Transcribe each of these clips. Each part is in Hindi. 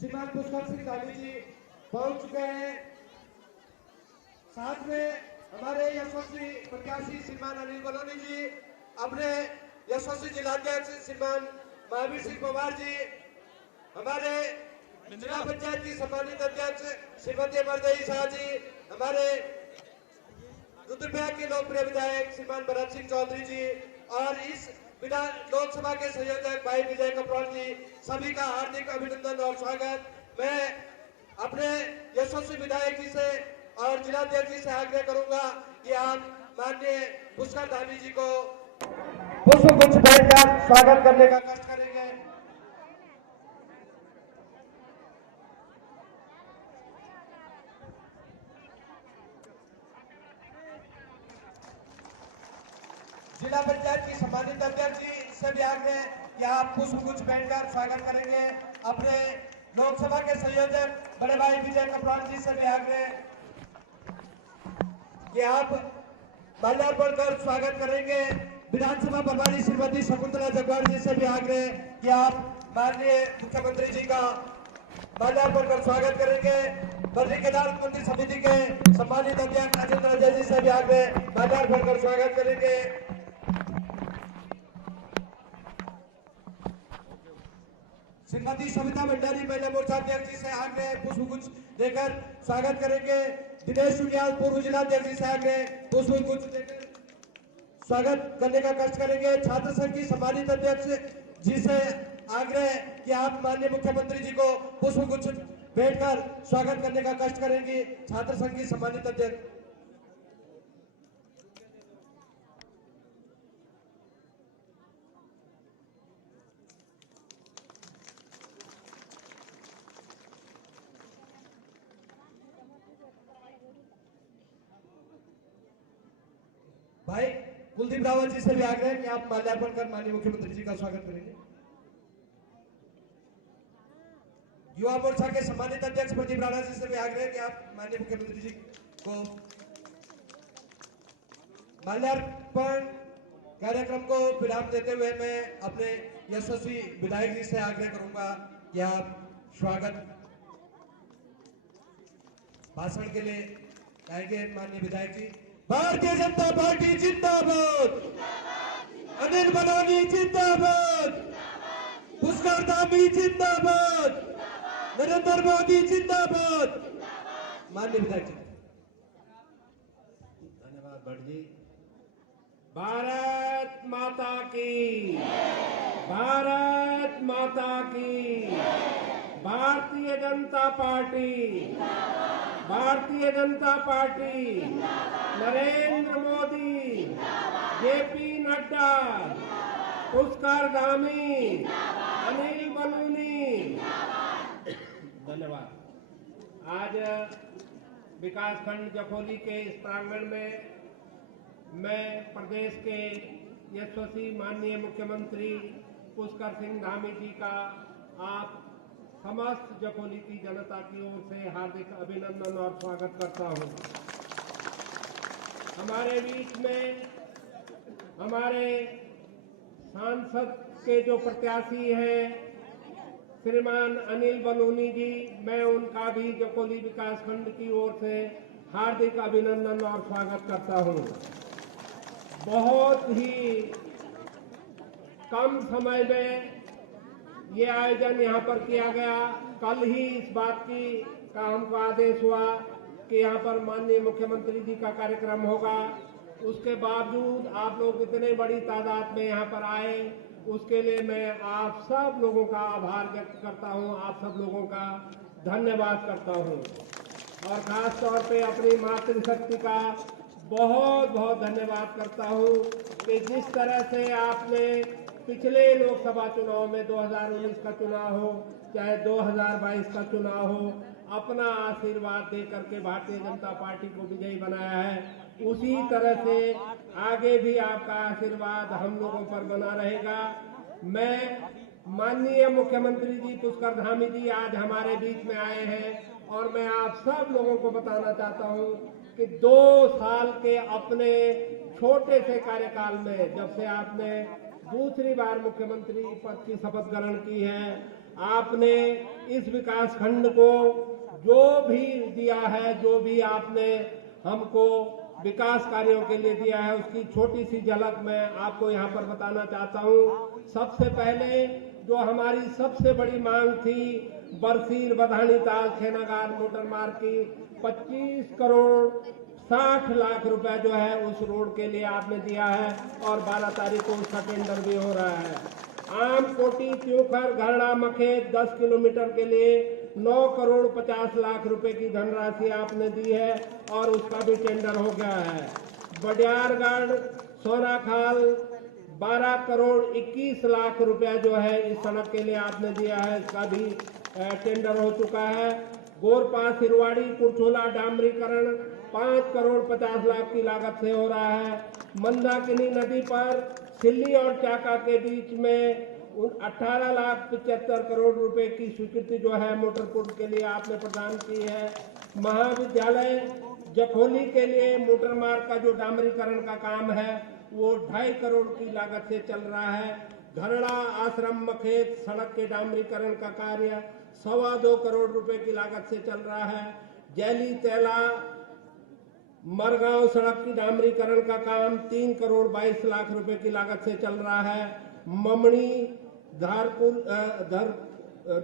श्रीमान पुष्कर सिंह धामी जी पहुंच चुके हैं। साथ में हमारे यशस्वी प्रत्याशी श्रीमान अनिल बलूनी जी, अपने यशस्वी जिलाध्यक्ष श्रीमान महावीर सिंह पवार जी, हमारे जिला पंचायत की सम्मानित अध्यक्ष श्रीमती अमरदेवी शाह जी, हमारे रुद्रप्रयाग के लोकप्रिय विधायक श्रीमान भरत सिंह चौधरी जी और इस लोकसभा के संयोजक भाई विजय कपराल जी, सभी का हार्दिक अभिनंदन और स्वागत। मैं अपने यशस्वी विधायक जी से और जिलाध्यक्ष जी से आग्रह करूंगा कि आप माननीय पुष्कर धामी जी को पुष्पगुच्छ भेंटकर स्वागत करने का कष्ट करेंगे। जिला पंचायत की सम्मानित अध्यक्ष जी से भी आग्रह कि आप पुष्पगुच्छ भेंटकर स्वागत करेंगे। अपने लोकसभा के संयोजक बड़े भाई विजय कपराल जी से भी आग्रह कि आप माल्यार्पण कर स्वागत करेंगे। विधानसभा प्रभारी श्रीमती शकुंतला जगवार जी से भी आग्रह कि आप माननीय मुख्यमंत्री जी का माल्यार्पण कर स्वागत करेंगे। बद्री केदारनाथ मंदिर समिति के सम्मानित अध्यक्ष अनिल राजा जी से भी आग्रह माल्यार्पण कर स्वागत करेंगे। श्रीमती सविता भंडारी महिला मोर्चा अध्यक्ष जी से आग्रह पुष्पगुच्छ देकर स्वागत करेंगे। दिनेश सुनियाल पूर्व जिलाध्यक्ष जी से आग्रह पुष्पगुच्छ देकर स्वागत करने का कष्ट करेंगे। छात्र संघ की सम्मानित अध्यक्ष जी से आग्रह कि आप माननीय मुख्यमंत्री जी को पुष्पगुच्छ भेंटकर स्वागत करने का कष्ट करेंगे। छात्र संघ की सम्मानित अध्यक्ष भाई कुलदीप रावत जी से भी आग्रह कि आप माल्यार्पण कर माननीय मुख्यमंत्री जी का स्वागत करेंगे। युवा मोर्चा के सम्मानित अध्यक्ष प्रदीप राणा जी से भी आग्रह कि आप माननीय मुख्यमंत्री जी को माल्यार्पण कार्यक्रम को विराम देते हुए मैं अपने यशस्वी विधायक जी से आग्रह करूंगा कि आप स्वागत भाषण के लिए कहेंगे। माननीय विधायक जी। भारतीय जनता पार्टी जिंदाबाद, अनिल बलूनी जिंदाबाद, पुष्कर धामी जिंदाबाद, नरेंद्र मोदी जिंदाबाद। माननीय विधायक जी। धन्यवाद भट्ट जी। भारत माता की, भारत माता की, Bharatiya Janata party, Bharatiya Janata party, Narendra Modi, JP Nadda, Pushkar Dhami, Anil Baluni. धन्यवाद। आज विकासखंड जखोली के इस प्रांगण में मैं प्रदेश के यशस्वी माननीय मुख्यमंत्री पुष्कर सिंह धामी जी का आप समस्त जखोली की जनता की ओर से हार्दिक अभिनंदन और स्वागत करता हूं। हमारे बीच में हमारे सांसद के जो प्रत्याशी हैं श्रीमान अनिल बलूनी जी, मैं उनका भी जखोली विकासखंड की ओर से हार्दिक अभिनंदन और स्वागत करता हूं। बहुत ही कम समय में ये आयोजन यहाँ पर किया गया। कल ही इस बात का हमको आदेश हुआ कि यहाँ पर माननीय मुख्यमंत्री जी का कार्यक्रम होगा। उसके बावजूद आप लोग इतने बड़ी तादाद में यहाँ पर आए, उसके लिए मैं आप सब लोगों का आभार व्यक्त करता हूँ, आप सब लोगों का धन्यवाद करता हूँ और खास तौर पे अपनी मातृशक्ति का बहुत बहुत धन्यवाद करता हूँ कि जिस तरह से आपने पिछले लोकसभा चुनाव में 2019 का चुनाव हो चाहे 2022 का चुनाव हो, अपना आशीर्वाद दे करके भारतीय जनता पार्टी को विजयी बनाया है। उसी तरह से आगे भी आपका आशीर्वाद हम लोगों पर बना रहेगा। मैं माननीय मुख्यमंत्री जी पुष्कर धामी जी आज हमारे बीच में आए हैं और मैं आप सब लोगों को बताना चाहता हूं कि 2 साल के अपने छोटे से कार्यकाल में, जब से आपने दूसरी बार मुख्यमंत्री पद की शपथ ग्रहण की है। आपने इस विकास खंड को जो भी दिया है, जो भी आपने हमको विकास कार्यों के लिए दिया है, उसकी छोटी सी झलक मैं आपको यहाँ पर बताना चाहता हूँ। सबसे पहले जो हमारी सबसे बड़ी मांग थी, बरसीर बधानी ताल खेनागार मोटर मार्ग की 25 करोड़ 60 लाख रुपए जो है उस रोड के लिए आपने दिया है और 12 तारीख को उसका टेंडर भी हो रहा है। आम कोटी त्योखर घरड़ा मखेत 10 किलोमीटर के लिए 9 करोड़ 50 लाख रुपए की धनराशि आपने दी है और उसका भी टेंडर हो गया है। बडियारगढ़ सोनाखाल 12 करोड़ 21 लाख रुपया जो है इस सड़क के लिए आपने दिया है, इसका भी टेंडर हो चुका है। गोरपा सिरवाड़ी कुरछोला डामरीकरण 5 करोड़ 50 लाख की लागत से हो रहा है। मंदाकिनी नदी पर सिल्ली और चाका के बीच में 18 लाख 75 करोड़ रुपए की स्वीकृति जो है मोटर पुल के लिए आपने प्रदान की है। महाविद्यालय जखोली के लिए मोटर मार्ग का जो डामरीकरण का काम है वो 2.5 करोड़ की लागत से चल रहा है। घरड़ा आश्रम मखेत सड़क के डामरीकरण का कार्य 2.25 करोड़ रुपए की लागत से चल रहा है। जैली तेला मरगांव सड़क की डामरीकरण का काम 3 करोड़ 22 लाख रुपए की लागत से चल रहा है। ममणी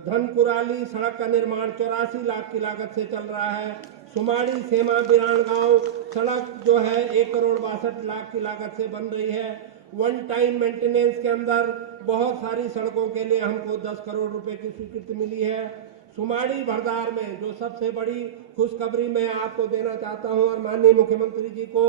धनपुराली सड़क का निर्माण 84 लाख की लागत से चल रहा है। सुमाड़ी सेमा बिरानगांव सड़क जो है 1 करोड़ 62 लाख की लागत से बन रही है। वन टाइम मेंटेनेंस के अंदर बहुत सारी सड़कों के लिए हमको 10 करोड़ रुपए की स्वीकृति मिली है। सुमाड़ी भरदार में जो सबसे बड़ी खुशखबरी मैं आपको देना चाहता हूं और माननीय मुख्यमंत्री जी को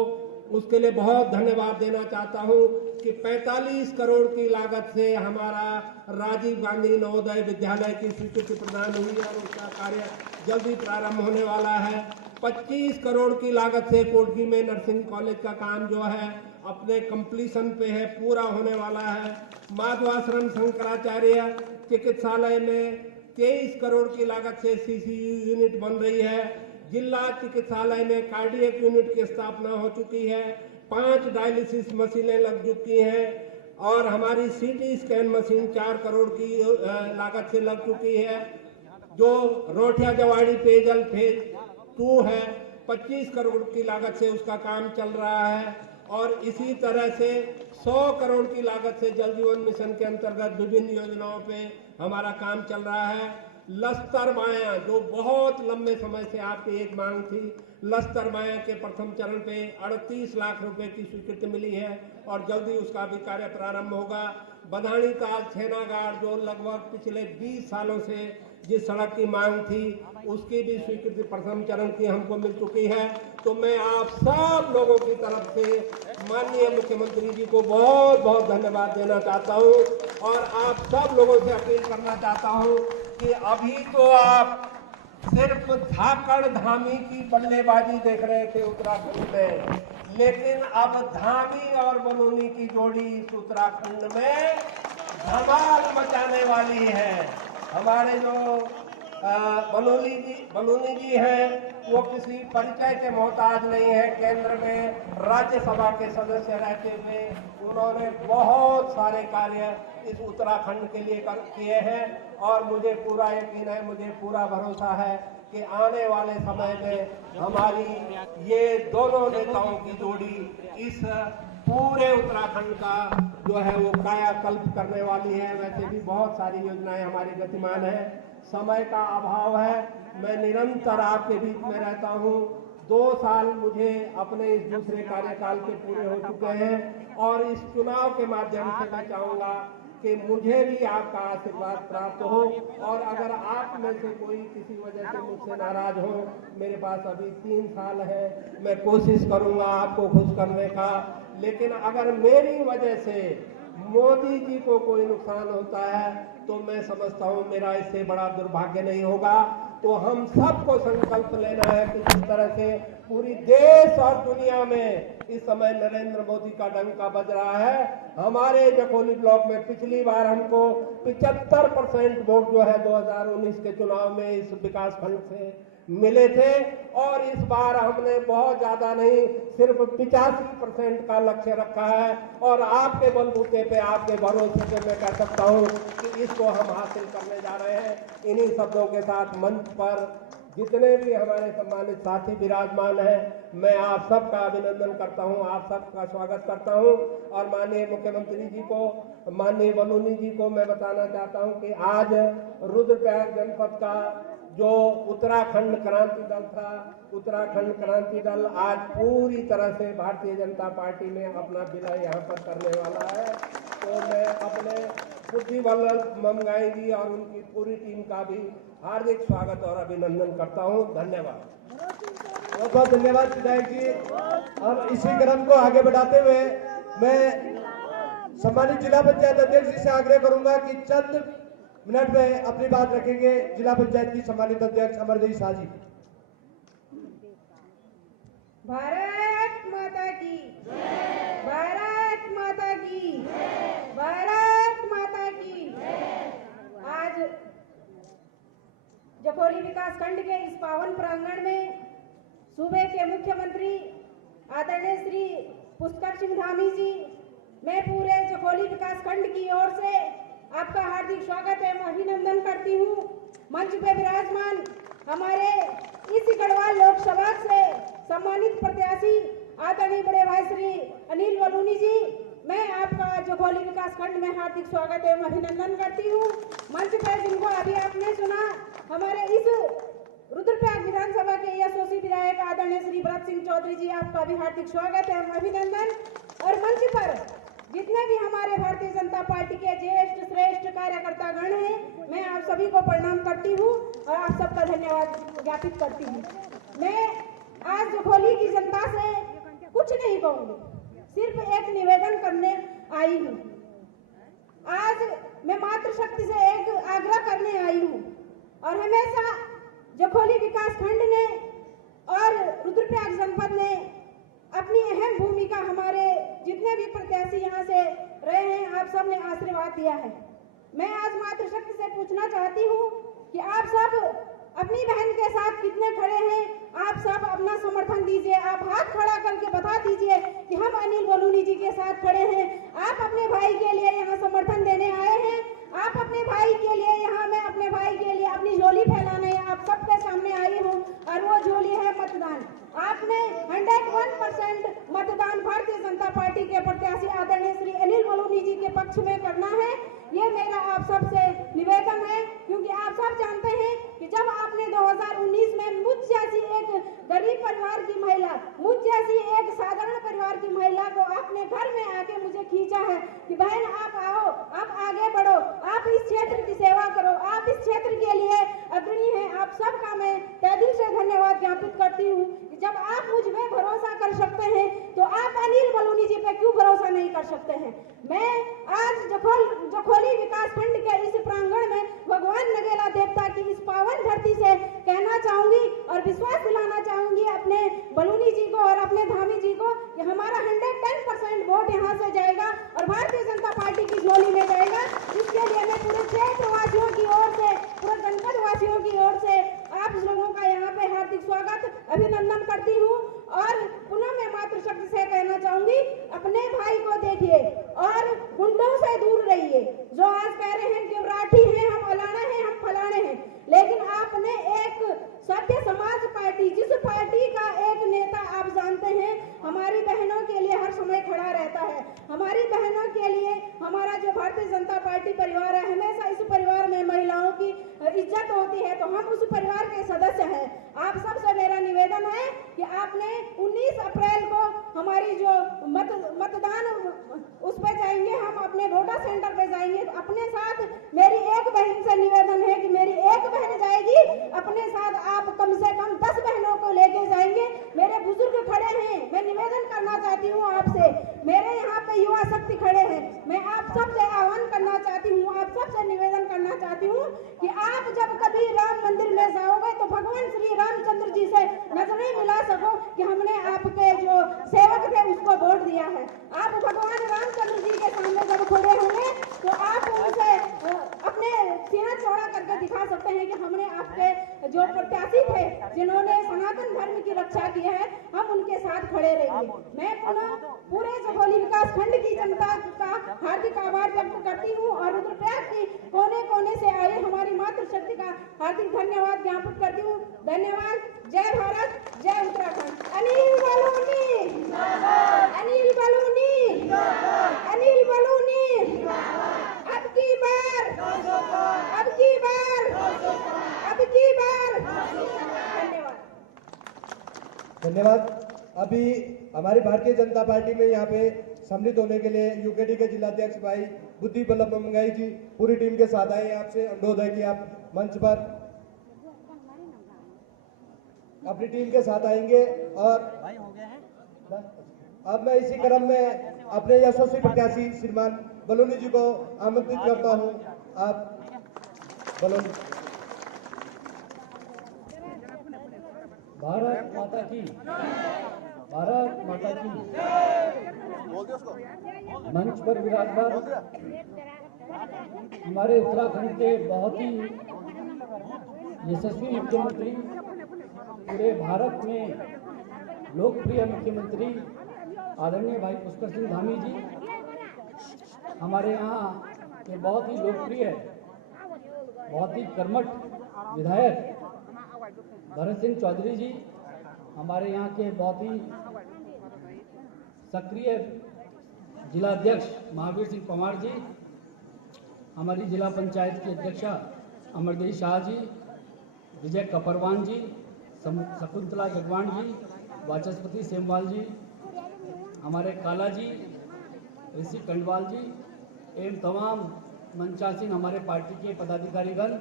उसके लिए बहुत धन्यवाद देना चाहता हूं कि 45 करोड़ की लागत से हमारा राजीव गांधी नवोदय विद्यालय की स्वीकृति प्रदान हुई है और उसका कार्य जल्दी प्रारंभ होने वाला है। 25 करोड़ की लागत से कोटगी में नर्सिंग कॉलेज का काम जो है अपने कंप्लीशन पे है, पूरा होने वाला है। माधवाश्रम शंकराचार्य चिकित्सालय में 23 करोड़ की लागत से सीसीयू यूनिट बन रही है। जिला चिकित्सालय में कार्डियक यूनिट की स्थापना हो चुकी है। 5 डायलिसिस मशीनें लग चुकी हैं और हमारी सीटी स्कैन मशीन 4 करोड़ की लागत से लग चुकी है। जो रोठिया जवाड़ी पेयजल फेज 2 है 25 करोड़ की लागत से उसका काम चल रहा है और इसी तरह से 100 करोड़ की लागत से जल जीवन मिशन के अंतर्गत विभिन्न योजनाओं पे हमारा काम चल रहा है। लस्तर बाया जो बहुत लंबे समय से आपकी एक मांग थी, लस्तर बाया के प्रथम चरण पे 38 लाख रुपए की स्वीकृति मिली है और जल्दी उसका भी कार्य प्रारंभ होगा। बधानी ताल छेनागाड़ जो लगभग पिछले 20 सालों से जिस सड़क की मांग थी उसकी भी स्वीकृति प्रथम चरण की हमको मिल चुकी है। तो मैं आप सब लोगों की तरफ से माननीय मुख्यमंत्री जी को बहुत बहुत धन्यवाद देना चाहता हूं और आप सब लोगों से अपील करना चाहता हूं कि अभी तो आप सिर्फ धाकड़ धामी की बल्लेबाजी देख रहे थे उत्तराखंड में, लेकिन अब धामी और बलूनी की जोड़ी इस उत्तराखंड में धमाल मचाने वाली है। हमारे जो बलूनी जी हैं वो किसी परिचय के मोहताज नहीं है। केंद्र में राज्यसभा के सदस्य रहते हुए उन्होंने बहुत सारे कार्य इस उत्तराखंड के लिए किए हैं और मुझे पूरा यकीन है, मुझे पूरा भरोसा है कि आने वाले समय में हमारी ये दोनों नेताओं की जोड़ी इस पूरे उत्तराखंड का जो है वो कायाकल्प करने वाली है। वैसे भी बहुत सारी योजनाएं हमारी गतिमान है, समय का अभाव है। मैं निरंतर आपके बीच में रहता हूं। 2 साल मुझे अपने इस दूसरे कार्यकाल के पूरे हो चुके हैं और इस चुनाव के माध्यम से मैं चाहूंगा कि मुझे भी आपका आशीर्वाद प्राप्त हो और अगर आप में से कोई किसी वजह से मुझसे नाराज हो, मेरे पास अभी 3 साल है, मैं कोशिश करूंगा आपको खुश करने का। लेकिन अगर मेरी वजह से मोदी जी को कोई नुकसान होता है तो मैं समझता हूं मेरा इससे बड़ा दुर्भाग्य नहीं होगा। तो हम सबको संकल्प लेना है कि जिस तरह से पूरी देश और दुनिया में इस समय नरेंद्र मोदी का डंका बज रहा है। हमारे जखोली ब्लॉक में पिछली बार हमको 75% वोट जो है 2019 के चुनाव में इस विकास खंड से मिले थे और इस बार हमने बहुत ज्यादा नहीं, सिर्फ 85% का लक्ष्य रखा है और आपके बलबूते पे, आपके भरोसे पे मैं कह सकता हूं कि इसको हम हासिल करने जा रहे हैं। इन्हीं शब्दों के साथ मंच पर जितने भी हमारे सम्मानित साथी विराजमान हैं, मैं आप सबका अभिनंदन करता हूं, आप सबका स्वागत करता हूं और माननीय मुख्यमंत्री जी को, माननीय बलूनी जी को मैं बताना चाहता हूं कि आज रुद्रप्रयाग जनपद का जो उत्तराखंड क्रांति दल था, उत्तराखंड क्रांति दल आज पूरी तरह से भारतीय जनता पार्टी में अपना विलय यहाँ पर करने वाला है। तो मैं अपने बुद्धिवल्लभ ममगाई जी और उनकी पूरी टीम का भी हार्दिक स्वागत और अभिनंदन करता हूँ। धन्यवाद। बहुत बहुत धन्यवाद विधायक जी। और इसी क्रम को आगे बढ़ाते हुए मैं सम्मानित जिला पंचायत अध्यक्ष जी से आग्रह करूंगा कि चंद मिनट में अपनी बात रखेंगे जिला पंचायत की सम्मानित अध्यक्ष अमरजीत शाह जी। भारत माता की, भारत माता की, भारत माता की। आज जखोली विकास खंड के इस पावन प्रांगण में सूबे के मुख्यमंत्री आदरणीय श्री पुष्कर सिंह धामी जी, मैं पूरे जखोली विकास खंड की ओर से आपका हार्दिक स्वागत एवं अभिनंदन करती हूँ। मंच पे विराजमान हमारे इस गढ़वाल लोकसभा से सम्मानित प्रत्याशी आदरणीय बड़े भाई श्री अनिल बलूनी जी, मैं आपका जखोली विकास खंड में हार्दिक स्वागत एवं अभिनंदन करती हूँ। मंच पर जिनको अभी आपने सुना, हमारे इस रुद्रप्रयाग विधानसभा के यशस्वी विधायक आदरणीय श्री भरत सिंह चौधरी जी, आपका भी हार्दिक स्वागत एवं अभिनंदन। और मंच पर जितने भी हमारे भारतीय जनता पार्टी के ज्येष्ठ श्रेष्ठ कार्यकर्ता गण हैं, मैं आप सभी को प्रणाम करती हूँ और आप सबका धन्यवाद ज्ञापित करती हूँ। मैं आज जखोली की जनता से कुछ नहीं कहूंगी, सिर्फ एक निवेदन करने आई हूँ। आज मैं मातृशक्ति से एक आग्रह करने आई हूँ और हमेशा जखोली विकास खंड ने और रुद्रप्रयाग जनपद ने अपनी अहम भूमिका, हमारे जितने भी प्रत्याशी यहाँ से रहे हैं, आप सब ने आशीर्वाद दिया है। मैं आज मातृशक्ति से पूछना चाहती हूँ कि आप सब अपनी बहन के साथ कितने खड़े हैं, आप सब अपना समर्थन दीजिए। आप हाथ खड़ा करके बता दीजिए कि हम अनिल बलूनी जी के साथ खड़े हैं। आप अपने भाई के लिए यहाँ समर्थन देने आए हैं, आप अपने भाई के लिए यहाँ, मैं अपने भाई के लिए अपनी झोली फैलाने आप सबके सामने आई हूँ और वो झोली है मतदान। आपने 101% मतदान भारतीय जनता पार्टी के प्रत्याशी आदरणीय श्री अनिल बलूनी जी के पक्ष में करना है। ये मेरा आप सबसे निवेदन है, क्योंकि आप सब जानते हैं कि जब आपने 2019 में मुझ जैसी एक गरीब परिवार की महिला, मुझ जैसी एक साधारण परिवार की महिला को आपने घर में आके मुझे खींचा है कि बहन आप आओ, आप आगे बढ़ो, आप इस क्षेत्र की सेवा करो, आप इस क्षेत्र के लिए अग्रणी हैं। आप सबका मैं तहे दिल से धन्यवाद ज्ञापित करती हूँ। जब आप मुझ में भरोसा कर सकते हैं तो आप अनिल बलूनी जी पे क्यों भरोसा नहीं कर सकते हैं। मैं आज जखोली विकास खंड के इस प्रांगण में भगवान नगेला देवता की इस पावन धरती से कहना चाहूंगी और विश्वास दिलाना चाहूंगी अपने बलूनी जी को और अपने धामी जी को कि हमारा 110% वोट यहाँ से जाएगा और भारतीय जनता पार्टी की झोली में जाएगा। इसके लिए मैं पूरे क्षेत्र वासियों की ओर से, पूरे जनपद वासियों की ओर से आप लोगों का यहाँ पे हार्दिक स्वागत अभिनंदन करती हूँ। और पुनः मैं मातृशक्ति से कहना चाहूंगी, अपने भाई को देखिए और गुंडों से दूर रहिए। जो आज कह रहे हैं कि मराठी हैं, हम अलाना हैं, हम फलाने हैं, लेकिन आपने एक सत्य समाज पार्टी, जिस पार्टी का एक नेता आप जानते हैं हमारी बहनों के लिए हर समय खड़ा रहता है, हमारी बहनों के लिए हमारा जो भारतीय जनता पार्टी परिवार है, हमेशा इस परिवार में महिलाओं की इज्जत होती है, तो हम उस परिवार के सदस्य हैं। आप सबसे मेरा निवेदन है कि आपने 19 अप्रैल को हमारी जो मतदान उस पे जाएंगे, हम अपने वोटर सेंटर पे जाएंगे, तो अपने साथ मेरी एक बहन से निवेदन है कि मेरी एक बहन जाएगी, अपने साथ आप कम से कम 10 बहनों को लेके जाएंगे। मेरे बुजुर्ग खड़े हैं, मैं निवेदन करना चाहती हूँ आपसे, मेरे यहाँ पे युवा शक्ति खड़े हैं, मैं आप सबसे आह्वान करना चाहती हूँ, आप सबसे निवेदन करना चाहती चाहती हूँ कि आप जब कभी राम मंदिर में जाओगे तो भगवान श्री रामचंद्र जी से नजरें मिला सको कि हमने आपके जो सेवक थे उसको वोट दिया है। आप भगवान रामचंद्र जी के सामने जब खड़े होंगे तो आप उनसे अपने सीना चौड़ा करके दिखा सकते हैं कि हमने आपके जो प्रत्याशी थे जिन्होंने सनातन धर्म की रक्षा की है, हम उनके साथ खड़े रहेंगे। मैं पुनः पूरे जगोली विकास खंड की जनता का हार्दिक आभार व्यक्त करती हूँ और रुद्रप्रयाग की कोने कोने से आए हमारी मातृशक्ति का हार्दिक धन्यवाद ज्ञापित करती हूँ। धन्यवाद। जय भारत, जय उत्तराखंड। अनिल बलूनी, अनिल बलूनी, अनिल बलूनी। अब की बार, अब की बार, अब की बार। धन्यवाद। धन्यवाद। अभी हमारी भारतीय जनता पार्टी में यहाँ पे सम्मिलित होने के लिए यूकेडी के जिलाध्यक्ष भाई बुद्धि बल्लभ मंगाई जी पूरी टीम के साथ आए। आपसे अनुरोध है कि आप मंच पर अपनी टीम के साथ आएंगे। और अब मैं इसी क्रम में अपने यशस्वी प्रत्याशी श्रीमान बलूनी जी को आमंत्रित करता हूं। आप बलूनी। भारत माता की, भारत माता की। मंच पर विराजमान हमारे उत्तराखंड के बहुत ही यशस्वी मुख्यमंत्री, पूरे भारत में लोकप्रिय मुख्यमंत्री आदरणीय भाई पुष्कर सिंह धामी जी, हमारे यहाँ के बहुत ही लोकप्रिय, बहुत ही कर्मठ विधायक भरत सिंह चौधरी जी, हमारे यहाँ के बहुत ही सक्रिय जिलाध्यक्ष महावीर सिंह पंवार जी, हमारी जिला पंचायत की अध्यक्षा अमरदेवी शाह जी, विजय कपरवान जी, शकुंतला जगवान जी, वाचस्पति सेमवाल जी, हमारे काला जी, ऋषि कंडवाल जी एवं तमाम मंचासीन हमारे पार्टी के पदाधिकारीगण,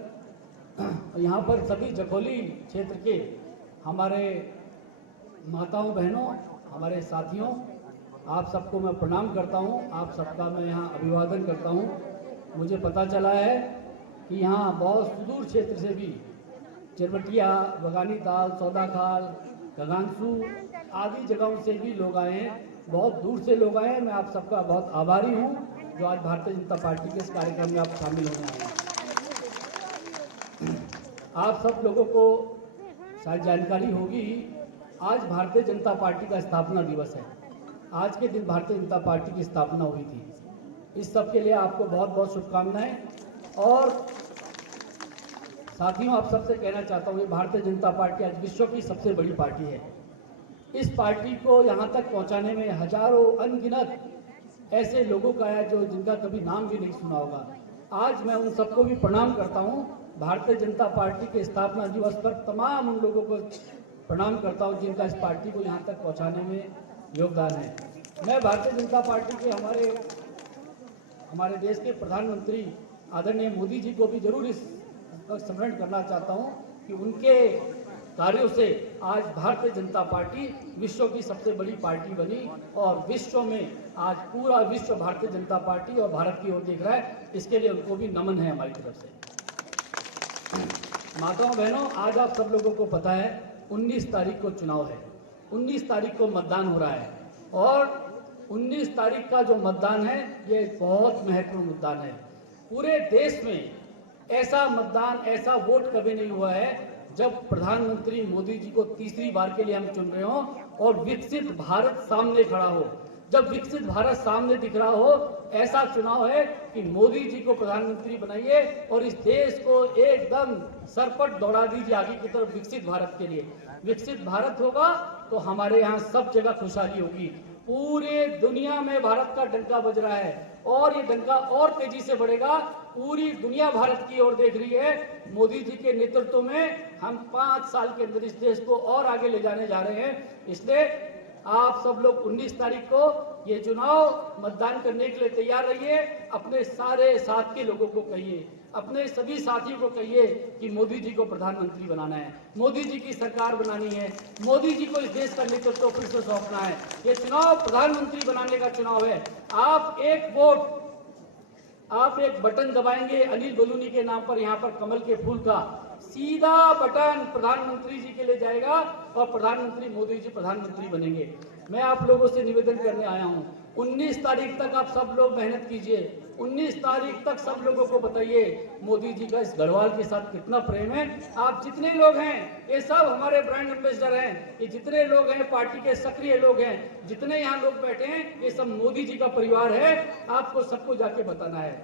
यहाँ पर सभी जखोली क्षेत्र के हमारे माताओं बहनों, हमारे साथियों, आप सबको मैं प्रणाम करता हूँ। आप सबका मैं यहाँ अभिवादन करता हूँ। मुझे पता चला है कि यहाँ बहुत सुदूर क्षेत्र से भी चिरबटिया, बगानी ताल, सौदाखाल, गगानसू आदि जगहों से भी लोग आए हैं, बहुत दूर से लोग आए हैं। मैं आप सबका बहुत आभारी हूँ जो आज भारतीय जनता पार्टी के इस कार्यक्रम में आप शामिल होने आए हैं। आप सब लोगों को शायद जानकारी होगी, आज भारतीय जनता पार्टी का स्थापना दिवस है। आज के दिन भारतीय जनता पार्टी की स्थापना हुई थी। इस सब के लिए आपको बहुत बहुत शुभकामनाएं। और साथियों, आप सबसे कहना चाहता हूँ, ये भारतीय जनता पार्टी आज विश्व की सबसे बड़ी पार्टी है। इस पार्टी को यहाँ तक पहुँचाने में हजारों अनगिनत ऐसे लोगों का है जो जिनका कभी नाम भी नहीं सुना होगा। आज मैं उन सबको भी प्रणाम करता हूँ। भारतीय जनता पार्टी के स्थापना दिवस पर तमाम उन लोगों को प्रणाम करता हूँ जिनका इस पार्टी को यहाँ तक पहुँचाने में योगदान है। मैं भारतीय जनता पार्टी के हमारे देश के प्रधानमंत्री आदरणीय मोदी जी को भी जरूर इस स्मरण करना चाहता हूँ कि उनके कार्यों से आज भारतीय जनता पार्टी विश्व की सबसे बड़ी पार्टी बनी और विश्व में आज पूरा विश्व भारतीय जनता पार्टी और भारत की ओर देख रहा है। इसके लिए उनको भी नमन है हमारी तरफ से। माताओं बहनों, आज आप सब लोगों को पता है 19 तारीख को चुनाव है, 19 तारीख को मतदान हो रहा है और 19 तारीख का जो मतदान है ये बहुत महत्वपूर्ण मतदान है। पूरे देश में ऐसा मतदान, ऐसा वोट कभी नहीं हुआ है जब प्रधानमंत्री मोदी जी को तीसरी बार के लिए हम चुन रहे हो और विकसित भारत सामने खड़ा हो। जब विकसित भारत सामने दिख रहा हो, ऐसा चुनाव है कि मोदी जी को प्रधानमंत्री बनाइए और इस देश को एकदम सरपट दौड़ा दीजिए आगे की तरफ विकसित भारत के लिए। विकसित भारत होगा तो हमारे यहाँ सब जगह खुशहाली होगी। पूरे दुनिया में भारत का डंका बज रहा है और ये डंका और तेजी से बढ़ेगा। पूरी दुनिया भारत की ओर देख रही है। मोदी जी के नेतृत्व में हम 5 साल के अंदर इस देश को और आगे ले जाने जा रहे हैं। इसलिए आप सब लोग 19 तारीख को ये चुनाव मतदान करने के लिए तैयार रहिए। अपने सारे साथ के लोगों को कहिए, अपने सभी साथियों को कहिए कि मोदी जी को प्रधानमंत्री बनाना है, मोदी जी की सरकार बनानी है, मोदी जी को इस देश का नेतृत्व फिर से सौंपना है। ये चुनाव प्रधानमंत्री बनाने का चुनाव है। आप एक वोट आप एक बटन दबाएंगे अनिल बलूनी के नाम पर, यहाँ पर कमल के फूल का सीधा बटन प्रधानमंत्री जी के लिए जाएगा और प्रधानमंत्री मोदी जी प्रधानमंत्री बनेंगे। मैं आप लोगों से निवेदन करने आया हूं, 19 तारीख तक आप सब लोग मेहनत कीजिए। 19 तारीख तक सब लोगों को बताइए मोदी जी का इस गढ़वाल के साथ कितना प्रेम है। आप जितने लोग हैं ये सब हमारे ब्रांड एम्बेसडर हैं, ये जितने लोग हैं पार्टी के सक्रिय लोग हैं, जितने यहाँ लोग बैठे हैं ये सब मोदी जी का परिवार है। आपको सबको जाके बताना है,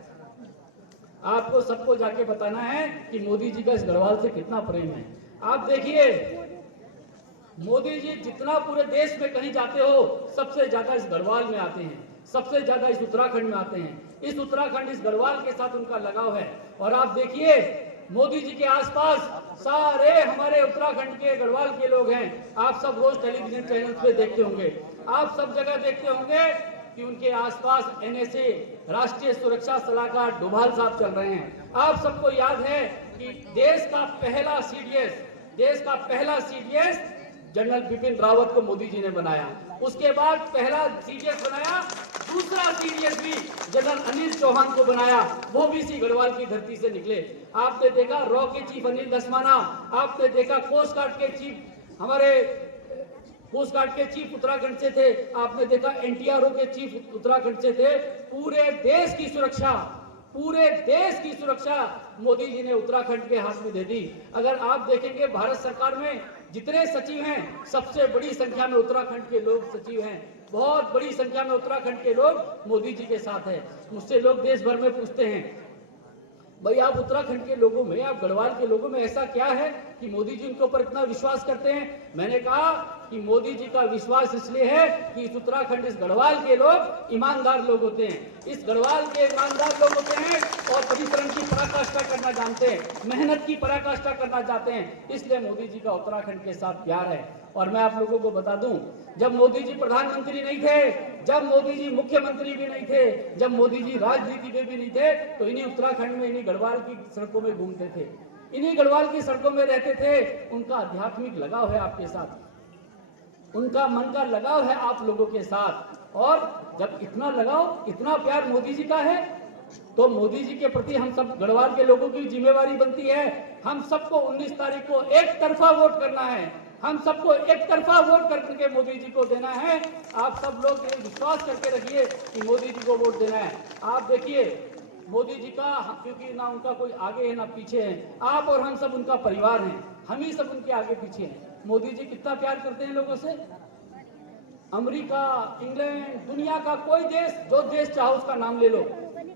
आपको सबको जाके बताना है कि मोदी जी का इस गढ़वाल से कितना प्रेम है। आप देखिए मोदी जी जितना पूरे देश में कहीं जाते हो सबसे ज्यादा इस गढ़वाल में आते हैं, सबसे ज्यादा इस उत्तराखंड में आते हैं। इस उत्तराखंड इस गढ़वाल के साथ उनका लगाव है। और आप देखिए मोदी जी के आसपास सारे हमारे उत्तराखंड के गढ़वाल के लोग हैं। आप सब रोज टेलीविजन चैनल पे देखते होंगे, आप सब जगह देखते होंगे कि उनके आसपास एनएसए राष्ट्रीय सुरक्षा सलाहकार डोभाल साहब चल रहे हैं। आप सबको याद है कि देश का पहला सीडीएस जनरल बिपिन रावत को मोदी जी ने बनाया। उसके बाद पहला सीडीएस बनाया, दूसरा सीडीएस भी जनरल अनिल चौहान को बनाया, वो भी इसी गढ़वाल की धरती से निकले। आपने देखा रॉ के चीफ अनिल दसमाना, आपने देखा कोस्ट गार्ड के चीफ हमारे कोस्ट गार्ड के चीफ उत्तराखंड से थे, आपने देखा एनटीआरओ के चीफ उत्तराखंड से थे। पूरे देश की सुरक्षा मोदी जी ने उत्तराखंड के हाथ में दे दी। अगर आप देखेंगे भारत सरकार में जितने सचिव हैं सबसे बड़ी संख्या में उत्तराखंड के लोग सचिव हैं, बहुत बड़ी संख्या में उत्तराखंड के लोग मोदी जी के साथ हैं। मुझसे लोग देश भर में पूछते हैं भाई आप उत्तराखंड के लोगों में, आप गढ़वाल के लोगों में ऐसा क्या है कि मोदी जी उनके ऊपर इतना विश्वास करते हैं। मैंने कहा कि मोदी जी का विश्वास इसलिए है कि इस उत्तराखंड इस गढ़वाल के लोग ईमानदार लोग होते हैं, इस गढ़वाल के ईमानदार लोग होते हैं और परिश्रम की पराकाष्ठा करना जानते हैं, मेहनत की पराकाष्ठा करना चाहते हैं। इसलिए मोदी जी का उत्तराखंड के साथ प्यार है। और मैं आप लोगों को बता दूं, जब मोदी जी प्रधानमंत्री नहीं थे, जब मोदी जी मुख्यमंत्री भी नहीं थे, जब मोदी जी राजनीति में भी नहीं थे, तो इन्हीं उत्तराखंड में इन्हीं गढ़वाल की सड़कों में घूमते थे, इन्हीं गढ़वाल की सड़कों में रहते थे। उनका आध्यात्मिक लगाव है आपके साथ, उनका मन का लगाव है आप लोगों के साथ। और जब इतना लगाव, इतना प्यार मोदी जी का है, तो मोदी जी के प्रति हम सब गढ़वाल के लोगों की जिम्मेवारी बनती है। हम सबको 19 तारीख को एक तरफा वोट करना है, हम सबको एक तरफा वोट करके मोदी जी को देना है। आप सब लोग ये विश्वास करके रखिए कि मोदी जी को वोट देना है। आप देखिए मोदी जी का, क्योंकि ना उनका कोई आगे है ना पीछे है, आप और हम सब उनका परिवार हैं, हम ही सब उनके आगे पीछे हैं। मोदी जी कितना प्यार करते हैं लोगों से। अमेरिका, इंग्लैंड, दुनिया का कोई देश, जो देश चाहो उसका नाम ले लो,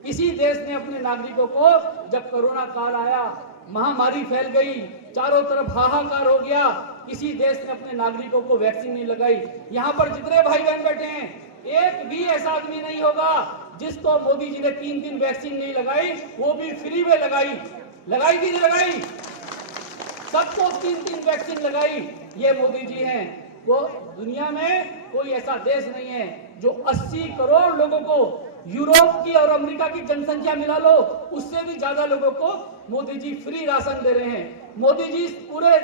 किसी देश ने अपने नागरिकों को, जब कोरोना काल आया, महामारी फैल गई, चारों तरफ हाहाकार हो गया, किसी देश ने अपने नागरिकों को वैक्सीन नहीं लगाई। यहाँ पर जितने भाई बहन बैठे हैं, एक भी ऐसा आदमी नहीं होगा जिसको मोदी जी ने 3 दिन वैक्सीन नहीं लगाई, वो भी फ्री में लगाई कि नहीं लगाई? सबको 3 वैक्सीन लगाई। ये मोदी जी हैं। वो दुनिया में कोई ऐसा देश नहीं है जो 80 करोड़ लोगों को, यूरोप की और अमेरिका की जनसंख्या मिला लो उससे भी ज्यादा लोगों को मोदी जी फ्री राशन दे रहे हैं। मोदी जी पूरे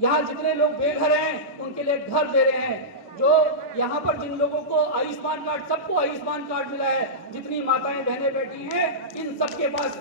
यहाँ जितने लोग बेघर हैं उनके लिए घर दे रहे हैं। जो यहाँ पर जिन लोगों को आयुष्मान कार्ड, सबको आयुष्मान कार्ड मिला है, जितनी माताएं बहनें बैठी हैं, इन सबके पास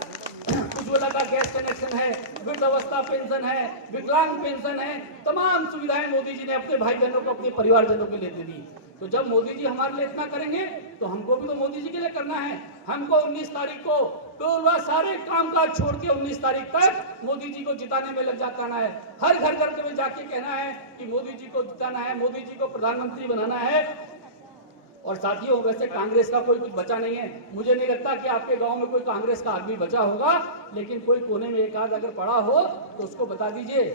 उज्ज्वला का गैस कनेक्शन है, वृद्धावस्था पेंशन है, विकलांग पेंशन है, तमाम सुविधाएं मोदी जी ने अपने भाई बहनों को, अपने परिवारजनों के लिए दे दी। तो जब मोदी जी हमारे लिए इतना करेंगे तो हमको भी तो मोदी जी के लिए करना है। हमको 19 तारीख को टोलवा सारे कामकाज छोड़ के 19 तारीख तक मोदी जी को जिताने में लग जाना है। हर घर में जाके कहना है कि मोदी जी को जिताना है, मोदी जी को प्रधानमंत्री बनाना है। और साथियों, वैसे कांग्रेस का कोई कुछ बचा नहीं है। मुझे नहीं लगता कि आपके गांव में कोई कांग्रेस का आदमी बचा होगा, लेकिन कोई कोने में एक आध अगर पड़ा हो तो उसको बता दीजिए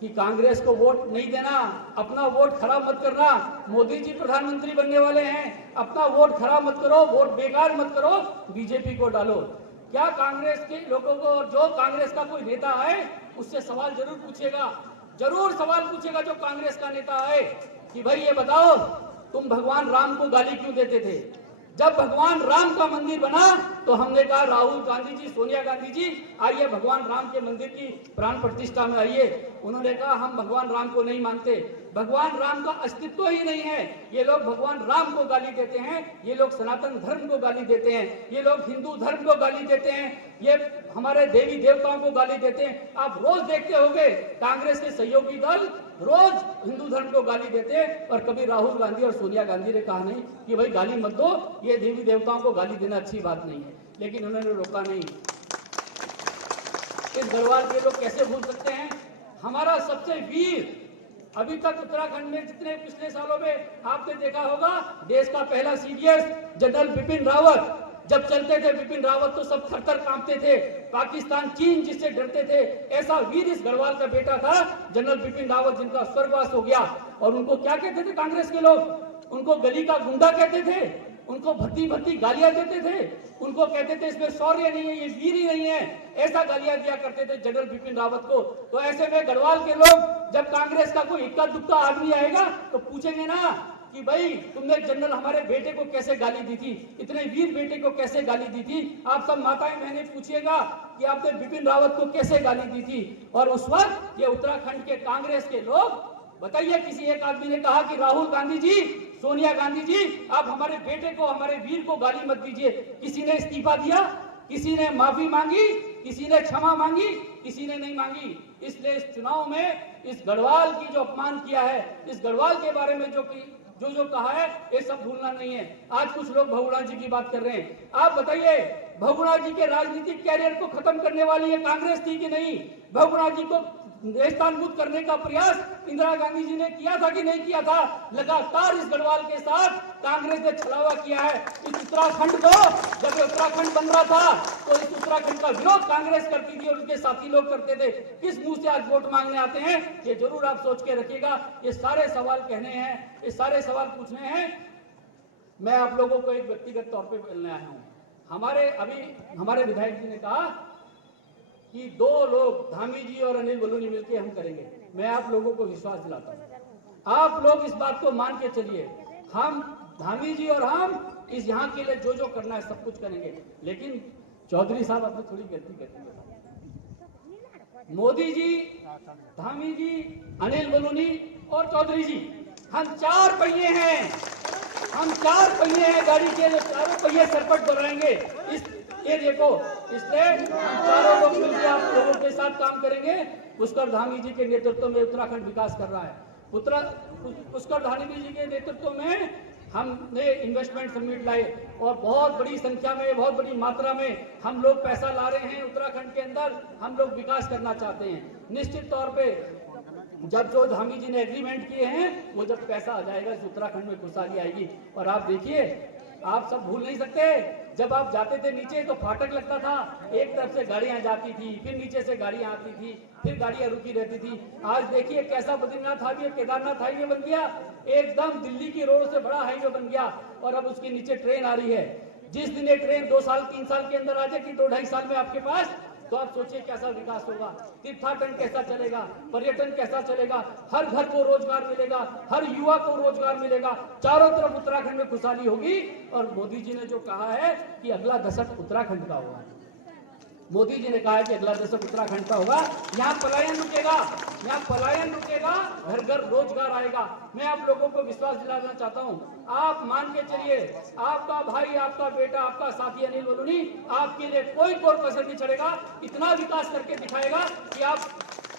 कि कांग्रेस को वोट नहीं देना, अपना वोट खराब मत करना। मोदी जी प्रधानमंत्री बनने वाले हैं, अपना वोट खराब मत करो, वोट बेकार मत करो, बीजेपी को डालो। क्या कांग्रेस के लोगों को, जो कांग्रेस का कोई नेता है उससे सवाल जरूर पूछेगा, जरूर सवाल पूछेगा जो कांग्रेस का नेता है कि भाई ये बताओ तुम भगवान राम को गाली क्यों देते थे? जब भगवान राम का मंदिर बना तो हमने कहा राहुल गांधी जी, सोनिया गांधी जी आइए भगवान राम के मंदिर की प्राण प्रतिष्ठा में आइए। उन्होंने कहा हम भगवान राम को नहीं मानते। भगवान राम का अस्तित्व ही नहीं है। ये लोग भगवान राम को गाली देते हैं, ये लोग सनातन धर्म को गाली देते हैं, ये लोग हिंदू धर्म को गाली देते हैं, ये हमारे देवी देवताओं को गाली देते हैं। आप रोज देखते होंगे कांग्रेस के सहयोगी दल रोज हिंदू धर्म को गाली देते हैं, और कभी राहुल गांधी और सोनिया गांधी ने कहा नहीं कि भाई गाली मत दो, ये देवी देवताओं को गाली देना अच्छी बात नहीं है, लेकिन उन्होंने रोका नहीं। इस गढ़वाल के लोग कैसे भूल सकते हैं? हमारा सबसे वीर, अभी तक उत्तराखंड में जितने पिछले सालों में आपने देखा होगा, देश का पहला सीडीएस जनरल बिपिन रावत, जब चलते थे बिपिन रावत तो सब थर-थर कांपते थे, पाकिस्तान चीन जिससे डरते थे। ऐसा वीर इस गढ़वाल का बेटा था जनरल बिपिन रावत, जिनका स्वर्गवास हो गया। और उनको क्या कहते थे कांग्रेस के लोग? उनको गली का गुंडा कहते थे, उनको भद्दी भद्दी गालियां देते थे, उनको कहते थे इसमें शौर्य नहीं है, ये वीर ही नहीं है, ऐसा गालियां दिया करते थे जनरल बिपिन रावत को। तो ऐसे में गढ़वाल के लोग जब कांग्रेस का कोई इक्का दुक्का आदमी आएगा तो पूछेंगे ना कि भाई तुमने जनरल हमारे बेटे को कैसे गाली दी थी, इतने वीर बेटे को कैसे गाली दी थी। आप सब माताएं बहनें पूछिएगा कि आपने बिपिन रावत को कैसे गाली दी थी। और उस वक्त ये उत्तराखंड के कांग्रेस के लोग, बताइए, किसी एक आदमी ने कहा कि राहुल गांधी जी, सोनिया गांधी जी, आप हमारे बेटे को, हमारे वीर को गाली मत दीजिए। किसी ने इस्तीफा दिया? किसी ने माफी मांगी? किसी ने क्षमा मांगी? किसी ने नहीं मांगी। इसलिए इस चुनाव में इस गढ़वाल की जो अपमान किया है, इस गढ़वाल के बारे में जो कहा है, ये सब भूलना नहीं है। आज कुछ लोग बहुगुणा जी की बात कर रहे हैं। आप बताइए, बहुगुणा जी के राजनीतिक कैरियर को खत्म करने वाली ये कांग्रेस थी कि नहीं? बहुगुणा जी को देशतांतमुक्त करने का प्रयास इंदिरा गांधी जी ने किया था कि नहीं किया था? लगातार इस गढ़वाल के साथ कांग्रेस ने छलावा किया है। इस उत्तराखंड को, जब उत्तराखंड बन रहा था तो इस उत्तराखंड का विरोध कांग्रेस करती थी और उनके साथी लोग करते थे। किस मुंह से आज वोट मांगने आते हैं, ये जरूर आप सोच के रखिएगा। ये सारे सवाल कहने हैं, ये सारे सवाल पूछने हैं। मैं आप लोगों को एक व्यक्तिगत तौर पर बोलने आया हूँ। हमारे विधायक जी ने कहा कि 2 लोग, धामी जी और अनिल बलूनी मिलकर हम करेंगे। मैं आप लोगों को विश्वास दिलाता हूं, आप लोग इस बात को मान के चलिए, हम धामी जी और हम इस यहाँ के लिए जो करना है सब कुछ करेंगे। लेकिन चौधरी साहब आपने थोड़ी गलती कर दी। मोदी जी, धामी जी, अनिल बलूनी और चौधरी जी, हम 4 पहिए हैं, हम 4 पहिए हैं गाड़ी के, जो चारों पहिए सरपट बनाएंगे। ये देखो, इसलिए चारों लोग मिलकर आप लोगों के साथ काम करेंगे। पुष्कर धामी जी के नेतृत्व में उत्तराखंड विकास कर रहा है। पुष्कर धामी जी के नेतृत्व में हमने इन्वेस्टमेंट समिट लाए और बहुत बड़ी संख्या में, बहुत बड़ी मात्रा में हम लोग पैसा ला रहे हैं उत्तराखंड के अंदर। हम लोग विकास करना चाहते हैं। निश्चित तौर पे जब जो धामी जी ने एग्रीमेंट किए हैं, वो जब पैसा आ जाएगा इस उत्तराखंड में खुशहाली आएगी। और आप देखिए, आप सब भूल नहीं सकते, जब आप जाते थे नीचे तो फाटक लगता था, एक तरफ से गाड़ियां जाती थी, फिर नीचे से गाड़ियां आती थी, फिर गाड़ियां रुकी रहती थी। आज देखिए कैसा बद्रीनाथ हाईवे, केदारनाथ हाईवे बन गया, एकदम दिल्ली की रोड से बड़ा हाईवे बन गया। और अब उसके नीचे ट्रेन आ रही है। जिस दिन ये ट्रेन 2 साल 3 साल के अंदर आ जाए कि 2-2.5 साल में आपके पास, तो आप सोचिए कैसा विकास होगा, तीर्थाटन कैसा चलेगा, पर्यटन कैसा चलेगा, हर घर को रोजगार मिलेगा, हर युवा को रोजगार मिलेगा, चारों तरफ उत्तराखंड में खुशहाली होगी। और मोदी जी ने जो कहा है कि अगला दशक उत्तराखंड का होगा, मोदी जी ने कहा है कि अगला दशक उत्तराखंड का होगा। यहाँ पलायन रुकेगा, यहाँ पलायन रुकेगा, घर घर रोजगार आएगा। मैं आप लोगों को विश्वास दिलाना चाहता हूँ, आप मान के चलिए, आपका भाई, आपका बेटा, आपका साथी अनिल बलूनी आपके लिए कोई कसर नहीं छोड़ेगा। इतना विकास करके दिखाएगा कि आप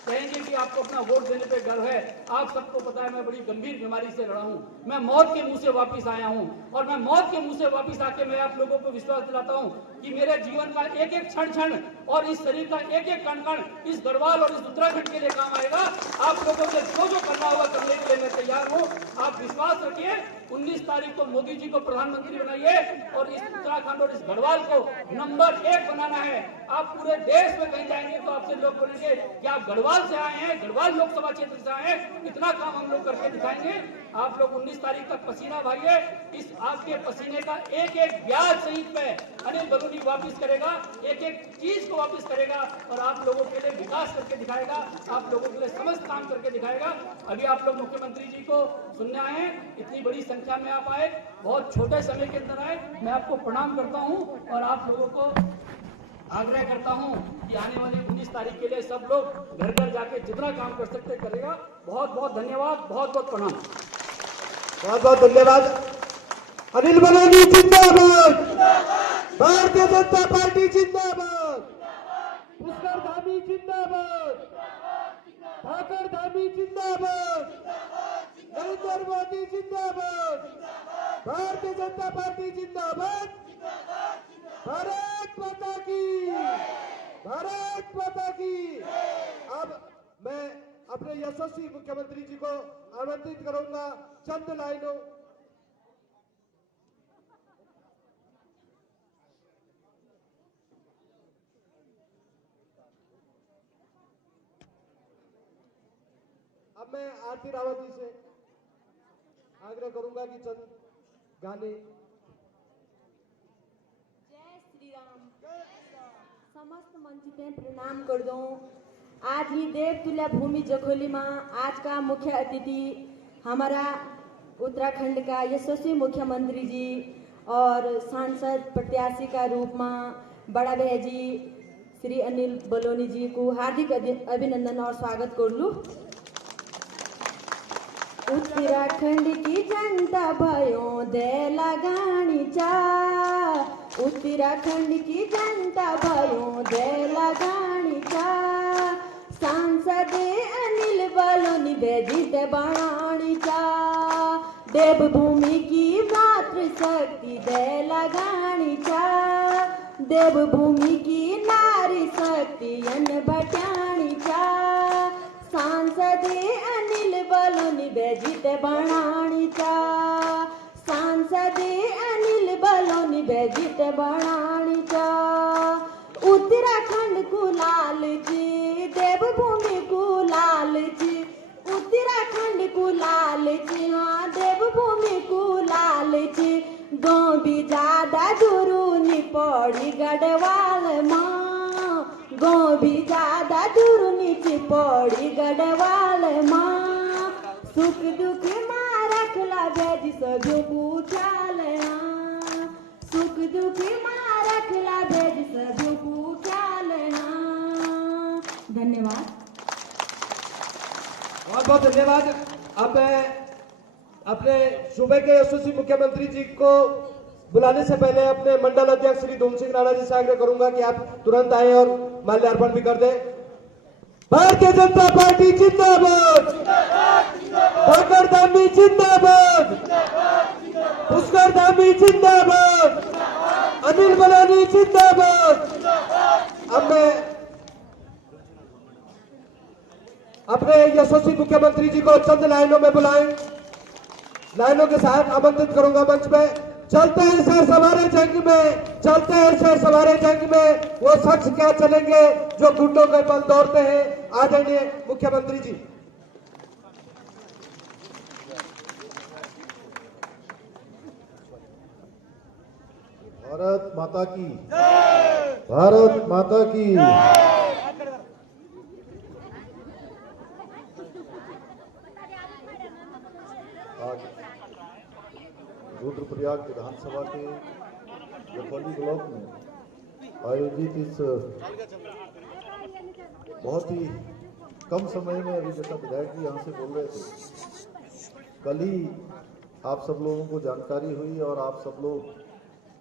कहेंगे कि आपको अपना वोट देने पे गर्व है। आप सबको पता है मैं बड़ी गंभीर बीमारी से लड़ा हूं, मैं मौत के मुंह से वापस आया हूं। और मैं मौत के मुंह से वापस आके मैं आप लोगों को विश्वास दिलाता हूं कि मेरे जीवन का एक एक क्षण और इस शरीर का एक एक कण इस गढ़वाल और इस उत्तराखंड के लिए काम आएगा। आप लोगों से जो करना होगा करने के लिए मैं तैयार हूँ। आप विश्वास रखिए, 19 तारीख को मोदी जी को प्रधानमंत्री बनाइए और इस उत्तराखंड और इस गढ़वाल को नंबर 1 बनाना है। आप पूरे देश में कहीं जाएंगे तो आपसे लोग बोलेंगे कि आप गढ़वाल से आए हैं, गढ़वाल लोकसभा क्षेत्र से आए हैं, इतना काम हम लोग करके दिखाएंगे। आप लोग 19 तारीख तक पसीना भाइये, इस आपके पसीने का एक एक ब्याज सहित पे अनिल बलूनी वापिस करेगा, एक एक चीज को वापिस करेगा और आप लोगों के लिए विकास करके दिखाएगा, आप लोगों के लिए समस्त काम करके दिखाएगा। अभी आप लोग मुख्यमंत्री जी को सुनने आए हैं, इतनी बड़ी संख्या में आप आए, बहुत छोटे समय के अंदर आए, मैं आपको प्रणाम करता हूं और आप लोगों को आग्रह करता हूं कि आने वाले 19 तारीख के लिए सब लोग घर घर जाके जितना काम कर सकते करेगा। बहुत बहुत धन्यवाद, बहुत बहुत प्रणाम। बहुत बहुत धन्यवाद। अनिल बलूनी जिंदाबाद, भारतीय जनता पार्टी जिंदाबाद, पुष्कर धामी जिंदाबाद, ठाकर धामी जिंदाबाद, नरेंद्र मोदी जिंदाबाद, भारतीय जनता पार्टी जिंदाबाद, भारत माता की, भारत माता की। अब मैं अपने यशस्वी मुख्यमंत्री जी को आमंत्रित करूंगा चंद लाइनों। अब मैं आरती रावत जी से आग्रह करूंगा कि चंद गाने। जय श्री राम। समस्त मंच पे प्रणाम कर दो। आज ही देवतुल्य भूमि जखोली में आज का मुख्य अतिथि हमारा उत्तराखंड का यशस्वी मुख्यमंत्री जी और सांसद प्रत्याशी का रूप में बड़ा भैया जी श्री अनिल बलूनी जी को हार्दिक अभिनंदन और स्वागत कर लूँ। उत्तराखंड की जनता भयो दे लगानी चा, उत्तराखंड की जनता भयो दे लगानी चा, सांसद अनिल बलूनी बेजित बनानी चा, देवभूमि की मातृशक्ति दे लगानी चा, देवभूमि की नारी शक्ति अन्न भटानी चा, सांसद अनिल बलूनी बेजित बनानी चा, सांसद अनिल बलूनी बेजित बनानी चा। उत्तराखंड को लाल जी, देवभूमि को लाल जी, उत्तराखंड को लाल जी, हाँ देवभूमि को लाल जी। गाँव भी ज्यादा दूर नहीं पड़ी गढ़वाल माँ, गाँव भी ज्यादा दूर नीचे पड़ी गढ़वाल माँ, सुख दुख माँ रखला भेज सभी को ख्याल, सुख दुख माँ रखला भेज सभी को ख्याल। धन्यवाद। बहुत बहुत धन्यवाद। अब मैं अपने सूबे के यशस्वी मुख्यमंत्री जी को बुलाने से पहले अपने मंडल अध्यक्ष श्री धूम सिंह राणा जी से आग्रह करूंगा कि आप तुरंत आए और माल्यार्पण भी कर दें। भारतीय जनता पार्टी जिंदाबाद, ठाकर धामी जिंदाबाद, पुष्कर धामी जिंदाबाद, अनिल बलूनी जिंदाबाद। अब मैं अपने यशस्वी मुख्यमंत्री जी को चंद लाइनों में बुलाएं, लाइनों के साथ आमंत्रित करूंगा मंच पे। चलते हैं शेर सवारे जंग में, चलते हैं शेर सवारे जंग में, वो शख्स क्या चलेंगे जो गुंडों के बल दौड़ते हैं। आदरणीय मुख्यमंत्री जी। भारत माता की, भारत माता की। आज रुद्रप्रयाग विधानसभा के जखौली ब्लॉक में आयोजित इस बहुत ही कम समय में, अभी जैसा विधायक जी यहाँ से बोल रहे थे, कल ही आप सब लोगों को जानकारी हुई और आप सब लोग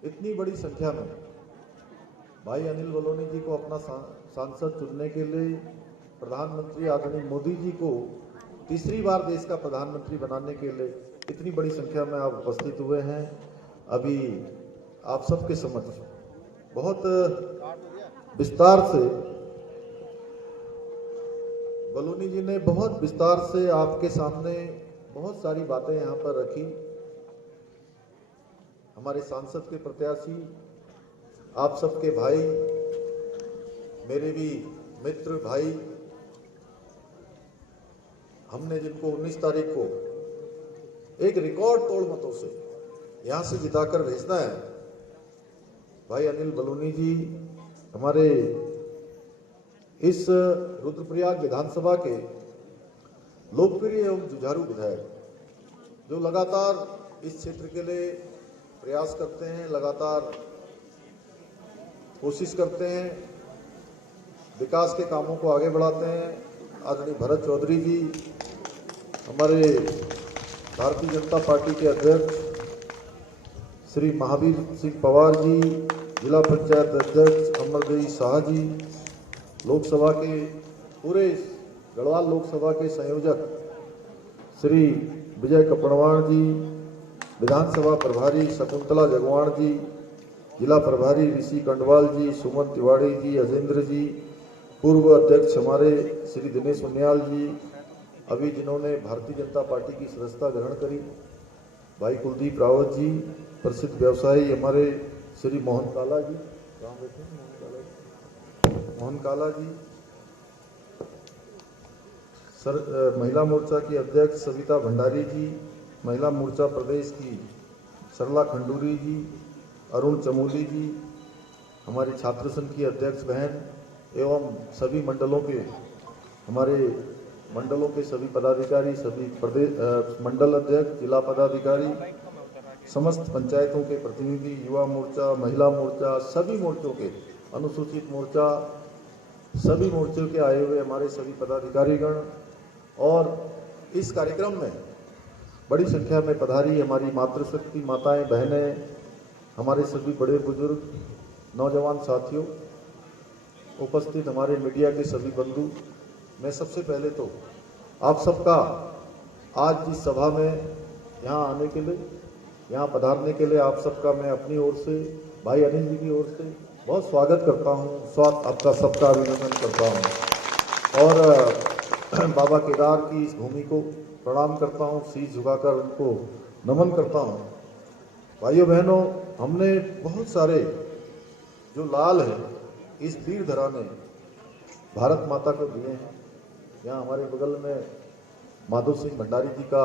इतनी बड़ी संख्या में भाई अनिल बलूनी जी को अपना सांसद चुनने के लिए प्रधानमंत्री आदरणीय मोदी जी को तीसरी बार देश का प्रधानमंत्री बनाने के लिए इतनी बड़ी संख्या में आप उपस्थित हुए हैं। अभी आप सबके समक्ष बहुत विस्तार से बलूनी जी ने बहुत विस्तार से आपके सामने बहुत सारी बातें यहाँ पर रखी। हमारे सांसद के प्रत्याशी, आप सबके भाई, मेरे भी मित्र भाई, हमने जिनको 19 तारीख को एक रिकॉर्ड तोड़ मतों से यहां से जिताकर भेजना है, भाई अनिल बलूनी जी हमारे इस रुद्रप्रयाग विधानसभा के लोकप्रिय एवं जुझारू विधायक, जो लगातार इस क्षेत्र के लिए प्रयास करते हैं, लगातार कोशिश करते हैं। विकास के कामों को आगे बढ़ाते हैं। आदरणीय भरत चौधरी जी, हमारे भारतीय जनता पार्टी के अध्यक्ष श्री महावीर सिंह पवार जी, जिला पंचायत अध्यक्ष अमरदेवी शाह जी, लोकसभा के पूरे गढ़वाल लोकसभा के संयोजक श्री विजय कपड़वाण जी, विधानसभा प्रभारी शकुंतला जगवाण जी, जिला प्रभारी ऋषि कंडवाल जी, सुमन तिवाड़ी जी, अजेंद्र जी, पूर्व अध्यक्ष हमारे श्री दिनेश उनियाल जी, अभी जिन्होंने भारतीय जनता पार्टी की सदस्यता ग्रहण करी, भाई कुलदीप रावत जी, प्रसिद्ध व्यवसायी हमारे श्री मोहन काला जी, मोहन काला जी, महिला मोर्चा की अध्यक्ष सविता भंडारी जी, महिला मोर्चा प्रदेश की सरला खंडूरी जी, अरुण चमोली जी, हमारी छात्र संघ की अध्यक्ष बहन एवं सभी मंडलों के सभी पदाधिकारी, सभी प्रदेश मंडल अध्यक्ष, जिला पदाधिकारी, समस्त पंचायतों के प्रतिनिधि, युवा मोर्चा, महिला मोर्चा, सभी मोर्चों के, अनुसूचित मोर्चा, सभी मोर्चों के आए हुए हमारे सभी पदाधिकारीगण और इस कार्यक्रम में बड़ी संख्या में पधारी हमारी मातृशक्ति माताएं, बहनें, हमारे सभी बड़े बुजुर्ग, नौजवान साथियों, उपस्थित हमारे मीडिया के सभी बंधु, मैं सबसे पहले तो आप सबका आज इस सभा में यहाँ आने के लिए, यहाँ पधारने के लिए आप सबका मैं अपनी ओर से, भाई अनिल जी की ओर से बहुत स्वागत करता हूँ, आपका सबका अभिनंदन करता हूँ और बाबा केदार की इस भूमि को प्रणाम करता हूँ, शीश झुकाकर उनको नमन करता हूँ। भाइयों बहनों, हमने बहुत सारे जो लाल है इस वीर धरा ने भारत माता को दिए हैं। यहाँ हमारे बगल में माधव सिंह भंडारी जी का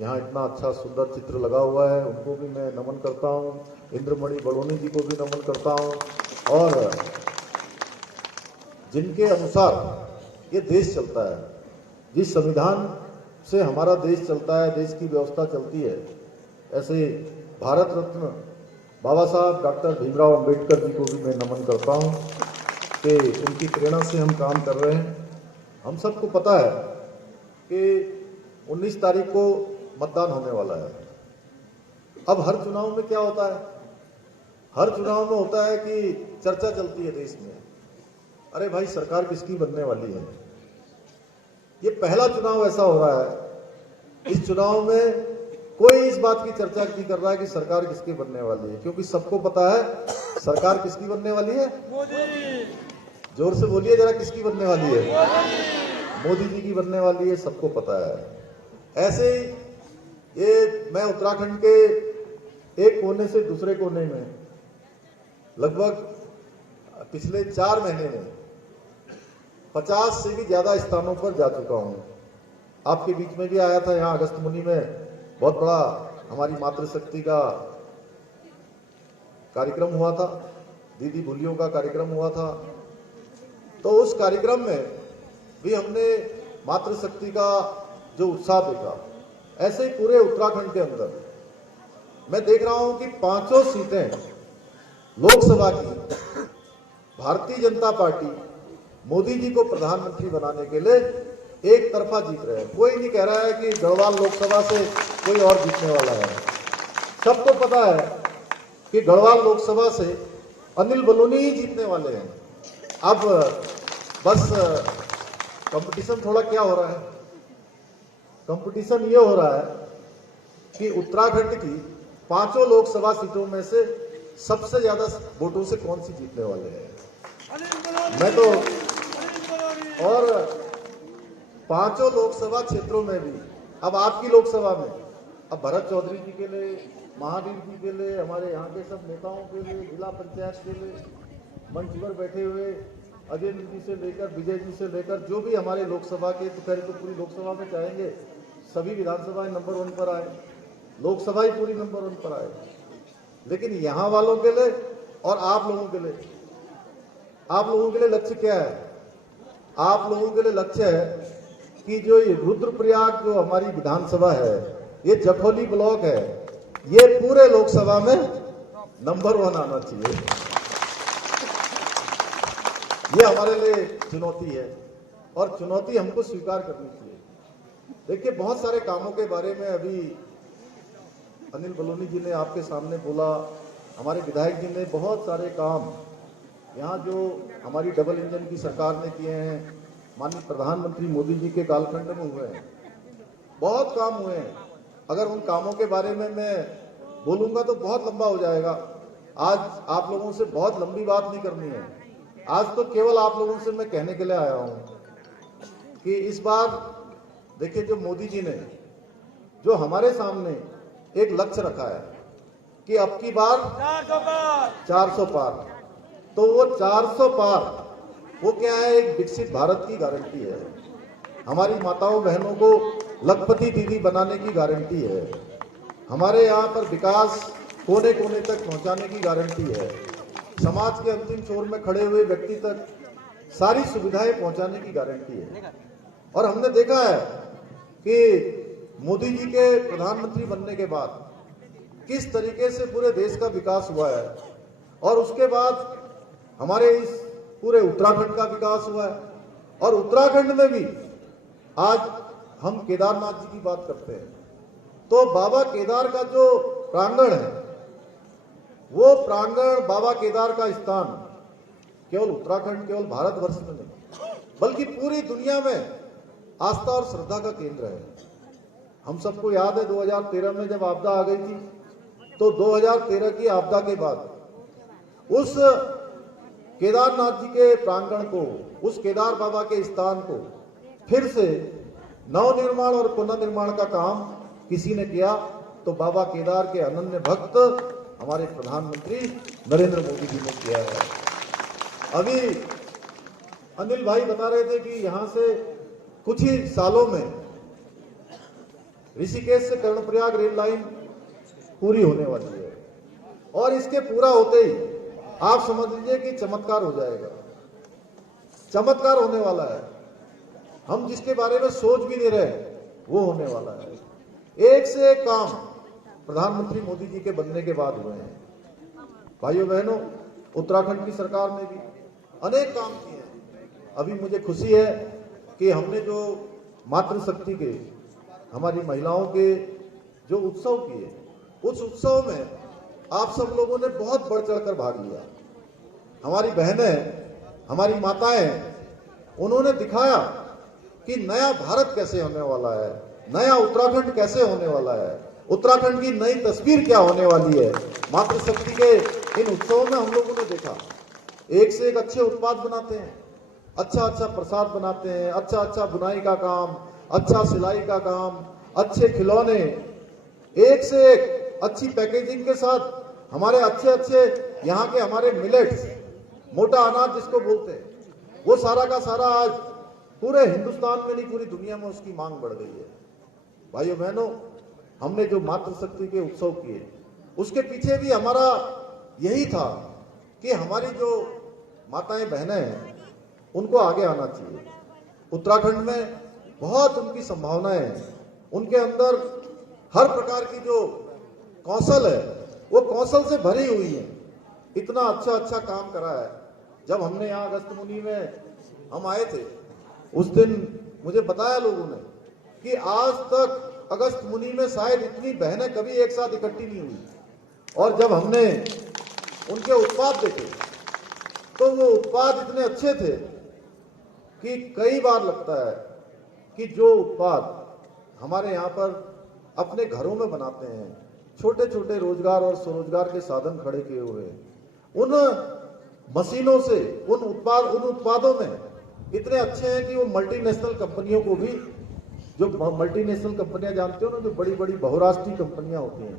यहाँ इतना अच्छा सुंदर चित्र लगा हुआ है, उनको भी मैं नमन करता हूँ। इंद्रमणि बड़ोनी जी को भी नमन करता हूँ और जिनके अनुसार ये देश चलता है, जिस संविधान से हमारा देश चलता है, देश की व्यवस्था चलती है, ऐसे भारत रत्न बाबा साहब डॉक्टर भीमराव अंबेडकर जी को भी मैं नमन करता हूँ कि उनकी प्रेरणा से हम काम कर रहे हैं। हम सबको पता है कि 19 तारीख को मतदान होने वाला है। अब हर चुनाव में क्या होता है, हर चुनाव में होता है कि चर्चा चलती है देश में, अरे भाई सरकार किसकी बनने वाली है। ये पहला चुनाव ऐसा हो रहा है, इस चुनाव में कोई इस बात की चर्चा नहीं कर रहा है कि सरकार किसकी बनने वाली है, क्योंकि सबको पता है सरकार किसकी बनने वाली है। मोदी, जोर से बोलिए जरा, किसकी बनने वाली है? मोदी जी की बनने वाली है, सबको पता है। ऐसे ही ये मैं उत्तराखंड के एक कोने से दूसरे कोने में लगभग पिछले 4 महीने में 50 से भी ज्यादा स्थानों पर जा चुका हूं। आपके बीच में भी आया था, यहाँ अगस्त मुनि में बहुत बड़ा हमारी मातृशक्ति का कार्यक्रम हुआ था, दीदी भूलियों का कार्यक्रम हुआ था। तो उस कार्यक्रम में भी हमने मातृशक्ति का जो उत्साह देखा, ऐसे ही पूरे उत्तराखंड के अंदर मैं देख रहा हूं कि 5 सीटें लोकसभा की भारतीय जनता पार्टी मोदी जी को प्रधानमंत्री बनाने के लिए एक तरफा जीत रहे हैं। कोई नहीं कह रहा है कि गढ़वाल लोकसभा से कोई और जीतने वाला है। सबको पता है कि गढ़वाल लोकसभा से अनिल बलूनी ही जीतने वाले हैं। अब बस कंपटीशन थोड़ा क्या हो रहा है, कंपटीशन ये हो रहा है कि उत्तराखंड की 5 लोकसभा सीटों में से सबसे ज्यादा वोटों से कौन सी जीतने वाले हैं। मैं तो और 5 लोकसभा क्षेत्रों में भी, अब आपकी लोकसभा में, अब भरत चौधरी जी के लिए, महावीर जी के लिए, हमारे यहाँ के सब नेताओं के लिए, जिला पंचायत के लिए, मंच पर बैठे हुए अजेंद्र जी से लेकर विजय जी से लेकर जो भी हमारे लोकसभा के, तो खैर तो पूरी लोकसभा में चाहेंगे सभी विधानसभाएं नंबर 1 पर आए, लोकसभा ही पूरी नंबर 1 पर आए। लेकिन यहाँ वालों के लिए और आप लोगों के लिए, आप लोगों के लिए लक्ष्य क्या है? आप लोगों के लिए लक्ष्य है कि जो ये रुद्रप्रयाग जो हमारी विधानसभा है, ये जखोली ब्लॉक है, ये पूरे लोकसभा में नंबर 1 आना चाहिए। ये हमारे लिए चुनौती है और चुनौती हमको स्वीकार करनी चाहिए। देखिए, बहुत सारे कामों के बारे में अभी अनिल बलूनी जी ने आपके सामने बोला, हमारे विधायक जी ने बहुत सारे काम यहाँ जो हमारी डबल इंजन की सरकार ने किए हैं, माननीय प्रधानमंत्री मोदी जी के कालखंड में हुए हैं, बहुत काम हुए हैं। अगर उन कामों के बारे में मैं बोलूंगा तो बहुत लंबा हो जाएगा। आज आप लोगों से बहुत लंबी बात नहीं करनी है। आज तो केवल आप लोगों से मैं कहने के लिए आया हूं कि इस बार देखिए, जो मोदी जी ने जो हमारे सामने एक लक्ष्य रखा है कि अब की बार 400 पार, तो वो 400 पार वो क्या है, एक विकसित भारत की गारंटी है। हमारी माताओं बहनों को लखपति दीदी बनाने की गारंटी है। हमारे यहाँ पर विकास कोने कोने तक पहुंचाने की गारंटी है। समाज के अंतिम छोर में खड़े हुए व्यक्ति तक सारी सुविधाएं पहुंचाने की गारंटी है। और हमने देखा है कि मोदी जी के प्रधानमंत्री बनने के बाद किस तरीके से पूरे देश का विकास हुआ है, और उसके बाद हमारे इस पूरे उत्तराखंड का विकास हुआ है। और उत्तराखंड में भी आज हम केदारनाथ जी की बात करते हैं, तो बाबा केदार का जो प्रांगण है, वो प्रांगण, बाबा केदार का स्थान केवल उत्तराखंड, केवल भारतवर्ष में नहीं बल्कि पूरी दुनिया में आस्था और श्रद्धा का केंद्र है। हम सबको याद है 2013 में जब आपदा आ गई थी, तो 2013 की आपदा के बाद उस केदारनाथ जी के प्रांगण को, उस केदार बाबा के स्थान को फिर से नवनिर्माण और पुनर्निर्माण का काम किसी ने किया, तो बाबा केदार के अनन्य भक्त हमारे प्रधानमंत्री नरेंद्र मोदी जी ने किया है। अभी अनिल भाई बता रहे थे कि यहां से कुछ ही सालों में ऋषिकेश से कर्णप्रयाग रेल लाइन पूरी होने वाली है, और इसके पूरा होते ही आप समझ लीजिए कि चमत्कार हो जाएगा। चमत्कार होने वाला है। हम जिसके बारे में सोच भी नहीं रहे वो होने वाला है। एक से एक काम प्रधानमंत्री मोदी जी के बनने के बाद हुए हैं। भाइयों बहनों, उत्तराखंड की सरकार ने भी अनेक काम किए हैं। अभी मुझे खुशी है कि हमने जो मातृशक्ति के, हमारी महिलाओं के जो उत्सव किए, उस उत्सव में आप सब लोगों ने बहुत बढ़ चढ़कर भाग लिया। हमारी बहनें, हमारी माताएं, उन्होंने दिखाया कि नया भारत कैसे होने वाला है, नया उत्तराखंड कैसे होने वाला है, उत्तराखंड की नई तस्वीर क्या होने वाली है। मातृशक्ति के इन उत्सवों में हम लोगों ने देखा, एक से एक अच्छे उत्पाद बनाते हैं, अच्छा अच्छा प्रसाद बनाते हैं, अच्छा अच्छा बुनाई का काम, अच्छा सिलाई का काम, अच्छे खिलौने, एक से एक अच्छी पैकेजिंग के साथ हमारे अच्छे अच्छे यहाँ के हमारे मिलेट्स, मोटा अनाज जिसको बोलते हैं, वो सारा का सारा आज पूरे हिंदुस्तान में नहीं पूरी दुनिया में उसकी मांग बढ़ गई है। भाइयों बहनों, हमने जो मातृशक्ति के उत्सव किए, उसके पीछे भी हमारा यही था कि हमारी जो माताएं बहनें हैं उनको आगे आना चाहिए। उत्तराखंड में बहुत उनकी संभावनाएं हैं, उनके अंदर हर प्रकार की जो कौशल है वो कौशल से भरी हुई है। इतना अच्छा अच्छा काम करा है। जब हमने यहाँ अगस्त मुनि में हम आए थे, उस दिन मुझे बताया लोगों ने कि आज तक अगस्त मुनि में शायद इतनी बहनें कभी एक साथ इकट्ठी नहीं हुई। और जब हमने उनके उत्पाद देखे तो वो उत्पाद इतने अच्छे थे कि कई बार लगता है कि जो उत्पाद हमारे यहाँ पर अपने घरों में बनाते हैं, छोटे छोटे रोजगार और स्वरोजगार के साधन खड़े किए हुए, उन मशीनों से उन उत्पादों में इतने अच्छे हैं कि वो मल्टीनेशनल कंपनियों को भी, जो मल्टीनेशनल कंपनियां जानते हो ना, जो बड़ी बड़ी बहुराष्ट्रीय कंपनियां होती हैं,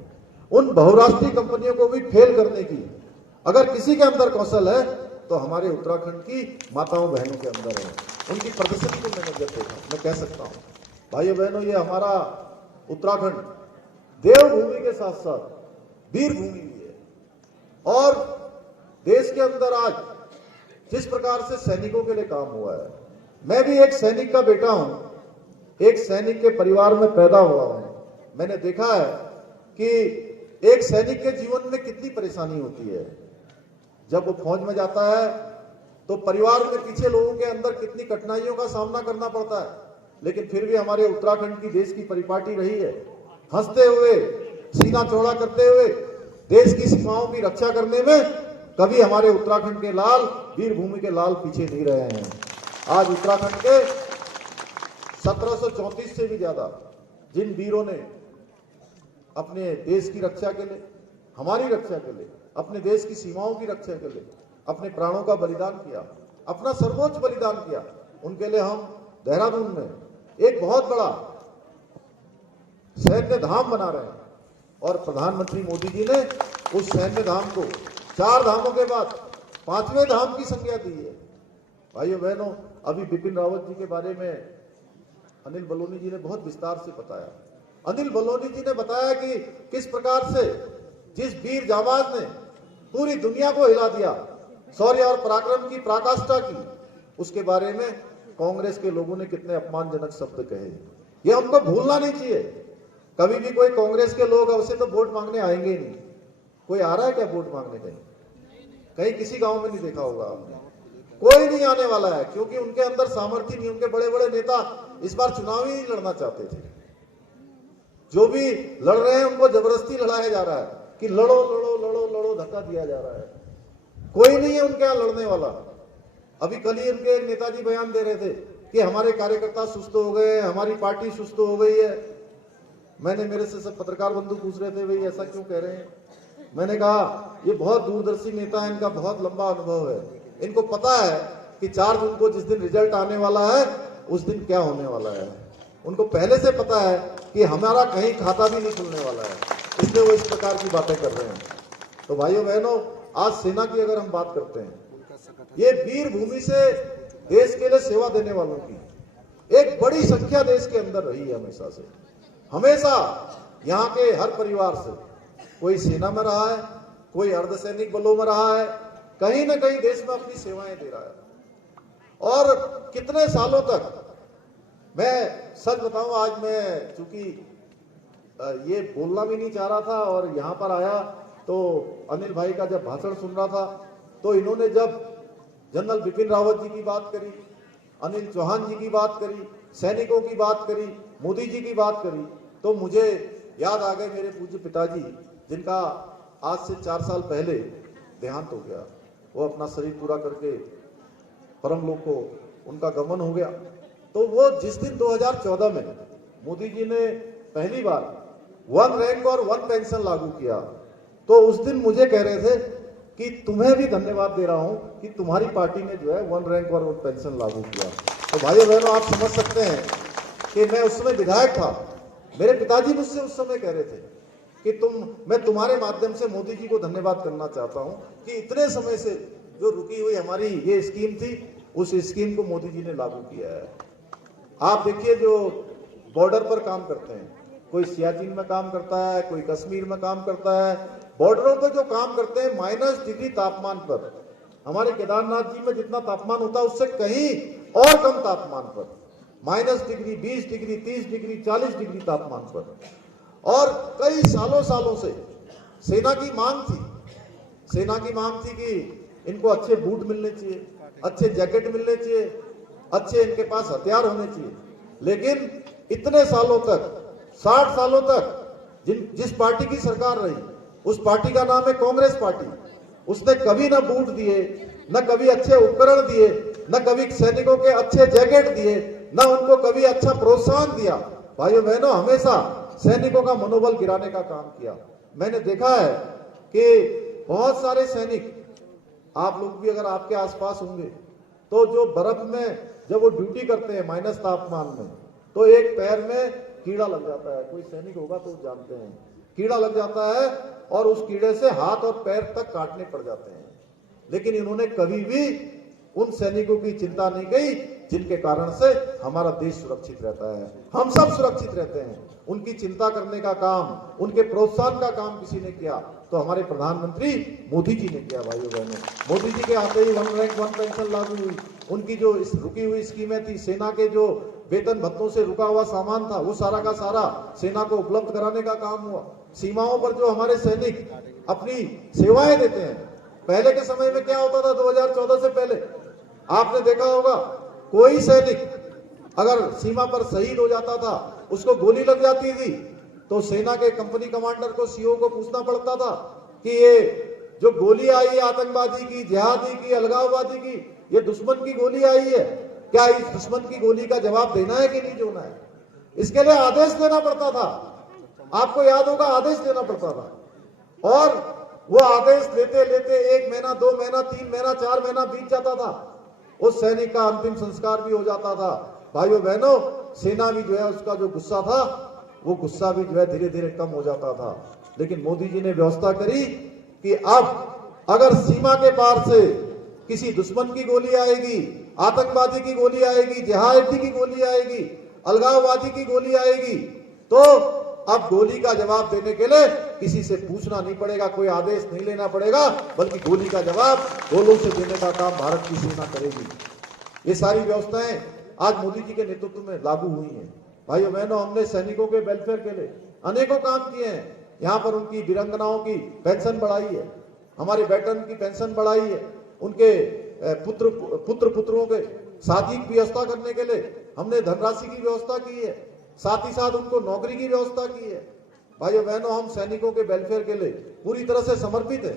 उन बहुराष्ट्रीय कंपनियों को भी फेल करने की अगर किसी के अंदर कौशल है तो हमारे उत्तराखंड की माताओं बहनों के अंदर है। उनकी प्रदर्शनी को मैंने जब देखा, मैं कह सकता हूँ भाइयों बहनों, ये हमारा उत्तराखंड देवभूमि के साथ साथ वीर भूमि भी है। और देश के अंदर आज जिस प्रकार से सैनिकों के लिए काम हुआ है, मैं भी एक सैनिक का बेटा हूं, एक सैनिक के परिवार में पैदा हुआ हूं। मैंने देखा है कि एक सैनिक के जीवन में कितनी परेशानी होती है। जब वो फौज में जाता है तो परिवार में पीछे लोगों के अंदर कितनी कठिनाइयों का सामना करना पड़ता है, लेकिन फिर भी हमारे उत्तराखंड की देश की परिपाटी रही है। हंसते हुए, सीना चौड़ा करते हुए देश की सीमाओं की रक्षा करने में कभी हमारे उत्तराखंड के लाल, वीर भूमि के लाल पीछे नहीं रहे हैं। आज उत्तराखंड के 1734 से भी ज्यादा जिन वीरों ने अपने देश की रक्षा के लिए, हमारी रक्षा के लिए, अपने देश की सीमाओं की रक्षा के लिए अपने प्राणों का बलिदान किया, अपना सर्वोच्च बलिदान किया, उनके लिए हम देहरादून में एक बहुत बड़ा सैन्य धाम बना रहे हैं। और प्रधानमंत्री मोदी जी ने उस सैन्य धाम को 4 धामों के बाद 5वें धाम की संज्ञा दी है। भाइयों बहनों, अभी बिपिन रावत जी के बारे में अनिल बलूनी जी ने बहुत विस्तार से बताया। अनिल बलूनी जी ने बताया कि किस प्रकार से जिस वीर जाबाज ने पूरी दुनिया को हिला दिया, शौर्य और पराक्रम की पराकाष्ठा की, उसके बारे में कांग्रेस के लोगों ने कितने अपमानजनक शब्द कहे। ये हमको भूलना नहीं चाहिए। कभी भी कोई कांग्रेस के लोग अवश्य तो वोट मांगने आएंगे ही नहीं। कोई आ रहा है क्या वोट मांगने? कहीं किसी गांव में नहीं देखा होगा आपने। कोई नहीं आने वाला है, क्योंकि उनके अंदर सामर्थ्य नहीं। उनके बड़े बड़े नेता इस बार चुनाव ही नहीं लड़ना चाहते थे। जो भी लड़ रहे हैं उनको जबरदस्ती लड़ाया जा रहा है कि लड़ो लड़ो लड़ो लड़ो, धक्का दिया जा रहा है। कोई नहीं है उनके यहां लड़ने वाला। अभी कल ही उनके एक नेताजी बयान दे रहे थे कि हमारे कार्यकर्ता सुस्त हो गए, हमारी पार्टी सुस्त हो गई है। मैंने, मेरे से सब पत्रकार बंधु पूछ रहे थे, भाई ऐसा क्यों कह रहे हैं? मैंने कहा ये बहुत दूरदर्शी नेता है, इनका बहुत लंबा अनुभव है। इनको पता है कि 4 जून को जिस दिन रिजल्ट आने वाला है उस दिन क्या होने वाला है। उनको पहले से पता है कि हमारा कहीं खाता भी नहीं खुलने वाला है, इसलिए वो इस प्रकार की बातें कर रहे हैं। तो भाइयों बहनों, आज सेना की अगर हम बात करते हैं, ये वीर भूमि से देश के लिए सेवा देने वालों की एक बड़ी संख्या देश के अंदर रही है। हमेशा से, हमेशा यहाँ के हर परिवार से कोई सेना में रहा है, कोई अर्धसैनिक बलों में रहा है, कहीं ना कहीं देश में अपनी सेवाएं दे रहा है। और कितने सालों तक, मैं सच बताऊं, आज मैं चूंकि ये बोलना भी नहीं चाह रहा था और यहाँ पर आया तो अनिल भाई का जब भाषण सुन रहा था तो इन्होंने जब जनरल बिपिन रावत जी की बात करी, अनिल चौहान जी की बात करी, सैनिकों की बात करी, मोदी जी की बात करी, तो मुझे याद आ गए मेरे पूज्य पिताजी, जिनका आज से 4 साल पहले देहांत हो गया। वो अपना शरीर पूरा करके परम लोक को उनका गमन हो गया। तो वो जिस दिन 2014 में मोदी जी ने पहली बार 1 रैंक और 1 पेंशन लागू किया, तो उस दिन मुझे कह रहे थे कि तुम्हें भी धन्यवाद दे रहा हूं कि तुम्हारी पार्टी ने जो है 1 रैंक और 1 पेंशन लागू किया। तो भाइयों बहनों, आप समझ सकते हैं कि मैं उस समय विधायक था। मेरे पिताजी मुझसे उस समय कह रहे थे कि मैं तुम्हारे माध्यम से मोदी जी को धन्यवाद करना चाहता हूं कि इतने समय से जो रुकी हुई हमारी ये स्कीम थी, उस स्कीम को मोदी जी ने लागू किया है। आप देखिए, जो बॉर्डर पर काम करते हैं, कोई सियाचिन में काम करता है, कोई कश्मीर में काम करता है, बॉर्डरों पर जो काम करते हैं -, डिग्री तापमान पर, हमारे केदारनाथ जी में जितना तापमान होता है उससे कहीं और कम तापमान पर, -डिग्री, 20 डिग्री, 30 डिग्री, 40 डिग्री तापमान पर। और कई सालों से सेना की मांग थी कि इनको अच्छे बूट मिलने चाहिए, अच्छे जैकेट मिलने चाहिए, अच्छे इनके पास हथियार होने चाहिए। लेकिन इतने सालों तक, 60 सालों तक जिस पार्टी की सरकार रही, उस पार्टी का नाम है कांग्रेस पार्टी, उसने कभी ना बूट दिए, न कभी अच्छे उपकरण दिए, न कभी सैनिकों के अच्छे जैकेट दिए, न उनको कभी अच्छा प्रोत्साहन दिया। भाइयों बहनों, हमेशा सैनिकों का मनोबल गिराने का काम किया। मैंने देखा है कि बहुत सारे सैनिक, आप लोग भी अगर आपके आसपास होंगे, तो जो बर्फ में जब वो ड्यूटी करते हैं माइनस तापमान में, तो एक पैर में कीड़ा लग जाता है। कोई सैनिक होगा तो जानते हैं, कीड़ा लग जाता है और उस कीड़े से हाथ और पैर तक काटने पड़ जाते हैं। लेकिन इन्होंने कभी भी उन सैनिकों की चिंता नहीं की जिनके कारण से हमारा देश सुरक्षित रहता है, हम सब सुरक्षित रहते हैं। उनकी चिंता करने का काम, उनके प्रोत्साहन का काम किसी ने किया तो हमारे प्रधानमंत्री मोदी जी ने किया। भाइयों बहनों, मोदी जी के आते ही 1 रैंक 1 पेंशन लागू हुई। उनकी जो इस रुकी हुई स्कीमें थी, सेना के जो वेतन भत्तों से रुका हुआ सामान था, वो सारा का सारा सेना को उपलब्ध कराने का काम हुआ। सीमाओं पर जो हमारे सैनिक अपनी सेवाएं देते हैं, पहले के समय में क्या होता था 2014 से पहले, आपने देखा होगा कोई सैनिक अगर सीमा पर शहीद हो जाता था, उसको गोली लग जाती थी, तो सेना के कंपनी कमांडर को, सीओ को पूछना पड़ता था कि ये जो गोली आई है आतंकवादी की, जिहादी की, अलगाववादी की, ये दुश्मन की गोली आई है, क्या इस दुश्मन की गोली का जवाब देना है कि नहीं देना है? इसके लिए आदेश देना पड़ता था। आपको याद होगा, आदेश देना पड़ता था, और वो आदेश लेते लेते 1 महीना, 2 महीना, 3 महीना, 4 महीना बीत जाता था। उस सैनिक का अंतिम संस्कार भी हो जाता था। भाइयों बहनों, सेना भी जो है उसका जो गुस्सा था, वो गुस्सा भी जो है धीरे धीरे कम हो जाता था। लेकिन मोदी जी ने व्यवस्था करी कि अब अगर सीमा के पार से किसी दुश्मन की गोली आएगी, आतंकवादी की गोली आएगी, जिहादी की गोली आएगी, अलगाववादी की गोली आएगी, तो अब गोली का जवाब देने के लिए किसी से पूछना नहीं पड़ेगा, कोई आदेश नहीं लेना पड़ेगा, बल्कि गोली का जवाब गोलों से देने का काम भारत की सेना करेगी। ये सारी व्यवस्थाएं आज मोदी जी के नेतृत्व में लागू हुई हैं। भाइयों बहनों, हमने सैनिकों के वेलफेयर के लिए अनेकों काम किए हैं। यहाँ पर उनकी वीरांगनाओं की पेंशन बढ़ाई है, हमारे वेटरन की पेंशन बढ़ाई है, उनके पुत्र पुत्रों के शादी की व्यवस्था करने के लिए हमने धनराशि की व्यवस्था की है, साथ ही साथ उनको नौकरी की व्यवस्था की है। भाइयों बहनों, हम सैनिकों के वेलफेयर के लिए पूरी तरह से समर्पित है।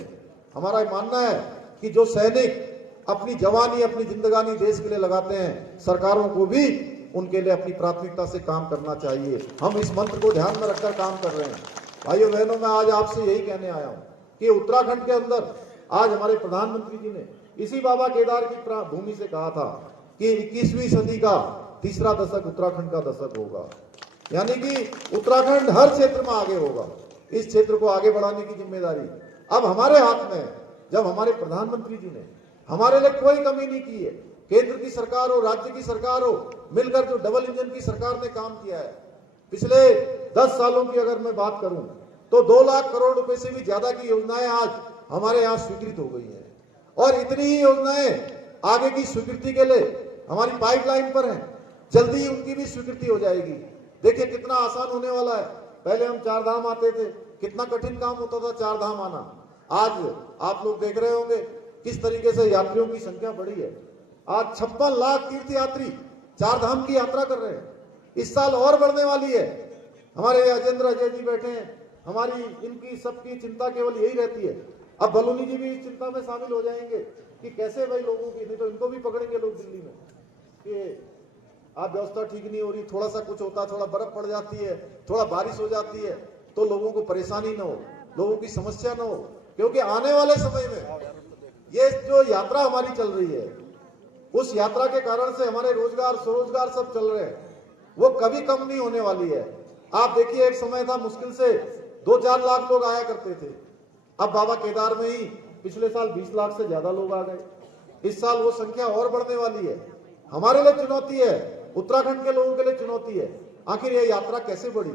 हमारा मानना है कि जो सैनिक अपनी जवानी, अपनी जिंदगानी देश के लिए लगाते हैं, सरकारों को भी उनके लिए अपनी प्राथमिकता से काम करना चाहिए। हम इस मंत्र को ध्यान में रखकर काम कर रहे हैं। भाइयों बहनों, मैं आज आपसे यही कहने आया हूं कि उत्तराखंड के अंदर आज हमारे प्रधानमंत्री जी ने इसी बाबा केदार की भूमि से कहा था कि 21वीं सदी का तीसरा दशक उत्तराखंड का दशक होगा, यानी कि उत्तराखंड हर क्षेत्र में आगे होगा। इस क्षेत्र को आगे बढ़ाने की जिम्मेदारी अब हमारे हाथ में है। जब हमारे प्रधानमंत्री जी ने हमारे लिए कोई कमी नहीं की है, केंद्र की सरकार हो, राज्य की सरकार हो, मिलकर जो डबल इंजन की सरकार ने काम किया है, पिछले 10 सालों की अगर मैं बात करूं तो 2 लाख करोड़ रुपए से भी ज्यादा की योजनाएं आज हमारे यहाँ स्वीकृत हो गई हैं, और इतनी ही योजनाएं आगे की स्वीकृति के लिए हमारी पाइपलाइन पर हैं, जल्दी ही उनकी भी स्वीकृति हो जाएगी। देखिए कितना आसान होने वाला है। पहले हम 4 धाम आते थे, कितना कठिन काम होता था 4 धाम आना। आज आप लोग देख रहे होंगे किस तरीके से यात्रियों की संख्या बढ़ी है। आज 56 लाख तीर्थ यात्री 4 धाम की यात्रा कर रहे हैं। इस साल और बढ़ने वाली है। हमारे अजेंद्र अजय जी बैठे हैं, हमारी इनकी सबकी चिंता केवल यही रहती है। अब बलूनी जी भी इस चिंता में शामिल हो जाएंगे कि कैसे भाई लोगों की, नहीं तो इनको भी पकड़ेंगे लोग दिल्ली में कि आप व्यवस्था ठीक नहीं हो रही, थोड़ा सा कुछ होता, थोड़ा बर्फ पड़ जाती है, थोड़ा बारिश हो जाती है, तो लोगों को परेशानी ना हो, लोगों की समस्या ना हो। क्योंकि आने वाले समय में ये जो यात्रा हमारी चल रही है, उस यात्रा के कारण से हमारे रोजगार स्वरोजगार सब चल रहे हैं, वो कभी कम नहीं होने वाली है। आप देखिए, एक समय था मुश्किल से 2-4 लाख लोग आया करते थे, अब बाबा केदार में ही पिछले साल 20 लाख से ज्यादा लोग आ गए। इस साल वो संख्या और बढ़ने वाली है। हमारे लिए चुनौती है, उत्तराखंड के लोगों के लिए चुनौती है। आखिर ये यात्रा कैसे बढ़ी?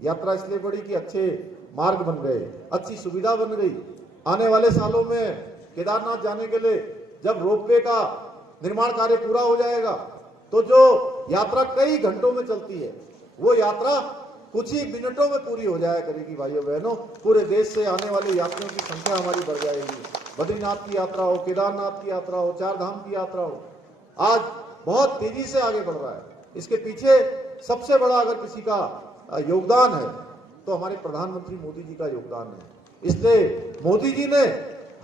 यात्रा इसलिए बढ़ी कि अच्छे मार्ग बन गए, अच्छी सुविधा बन गई। आने वाले सालों में केदारनाथ जाने के लिए जब रोपवे का निर्माण कार्य पूरा हो जाएगा, तो जो यात्रा कई घंटों में चलती है, वो यात्रा कुछ ही मिनटों में पूरी हो जाया करेगी। भाइयों बहनों, पूरे देश से आने वाले यात्रियों की संख्या हमारी बढ़ जाएगी। बद्रीनाथ की यात्रा हो, केदारनाथ की यात्रा हो, 4 धाम की यात्रा हो, आज बहुत तेजी से आगे बढ़ रहा है। इसके पीछे सबसे बड़ा अगर किसी का योगदान है तो हमारे प्रधानमंत्री मोदी जी का योगदान है। इसलिए मोदी जी ने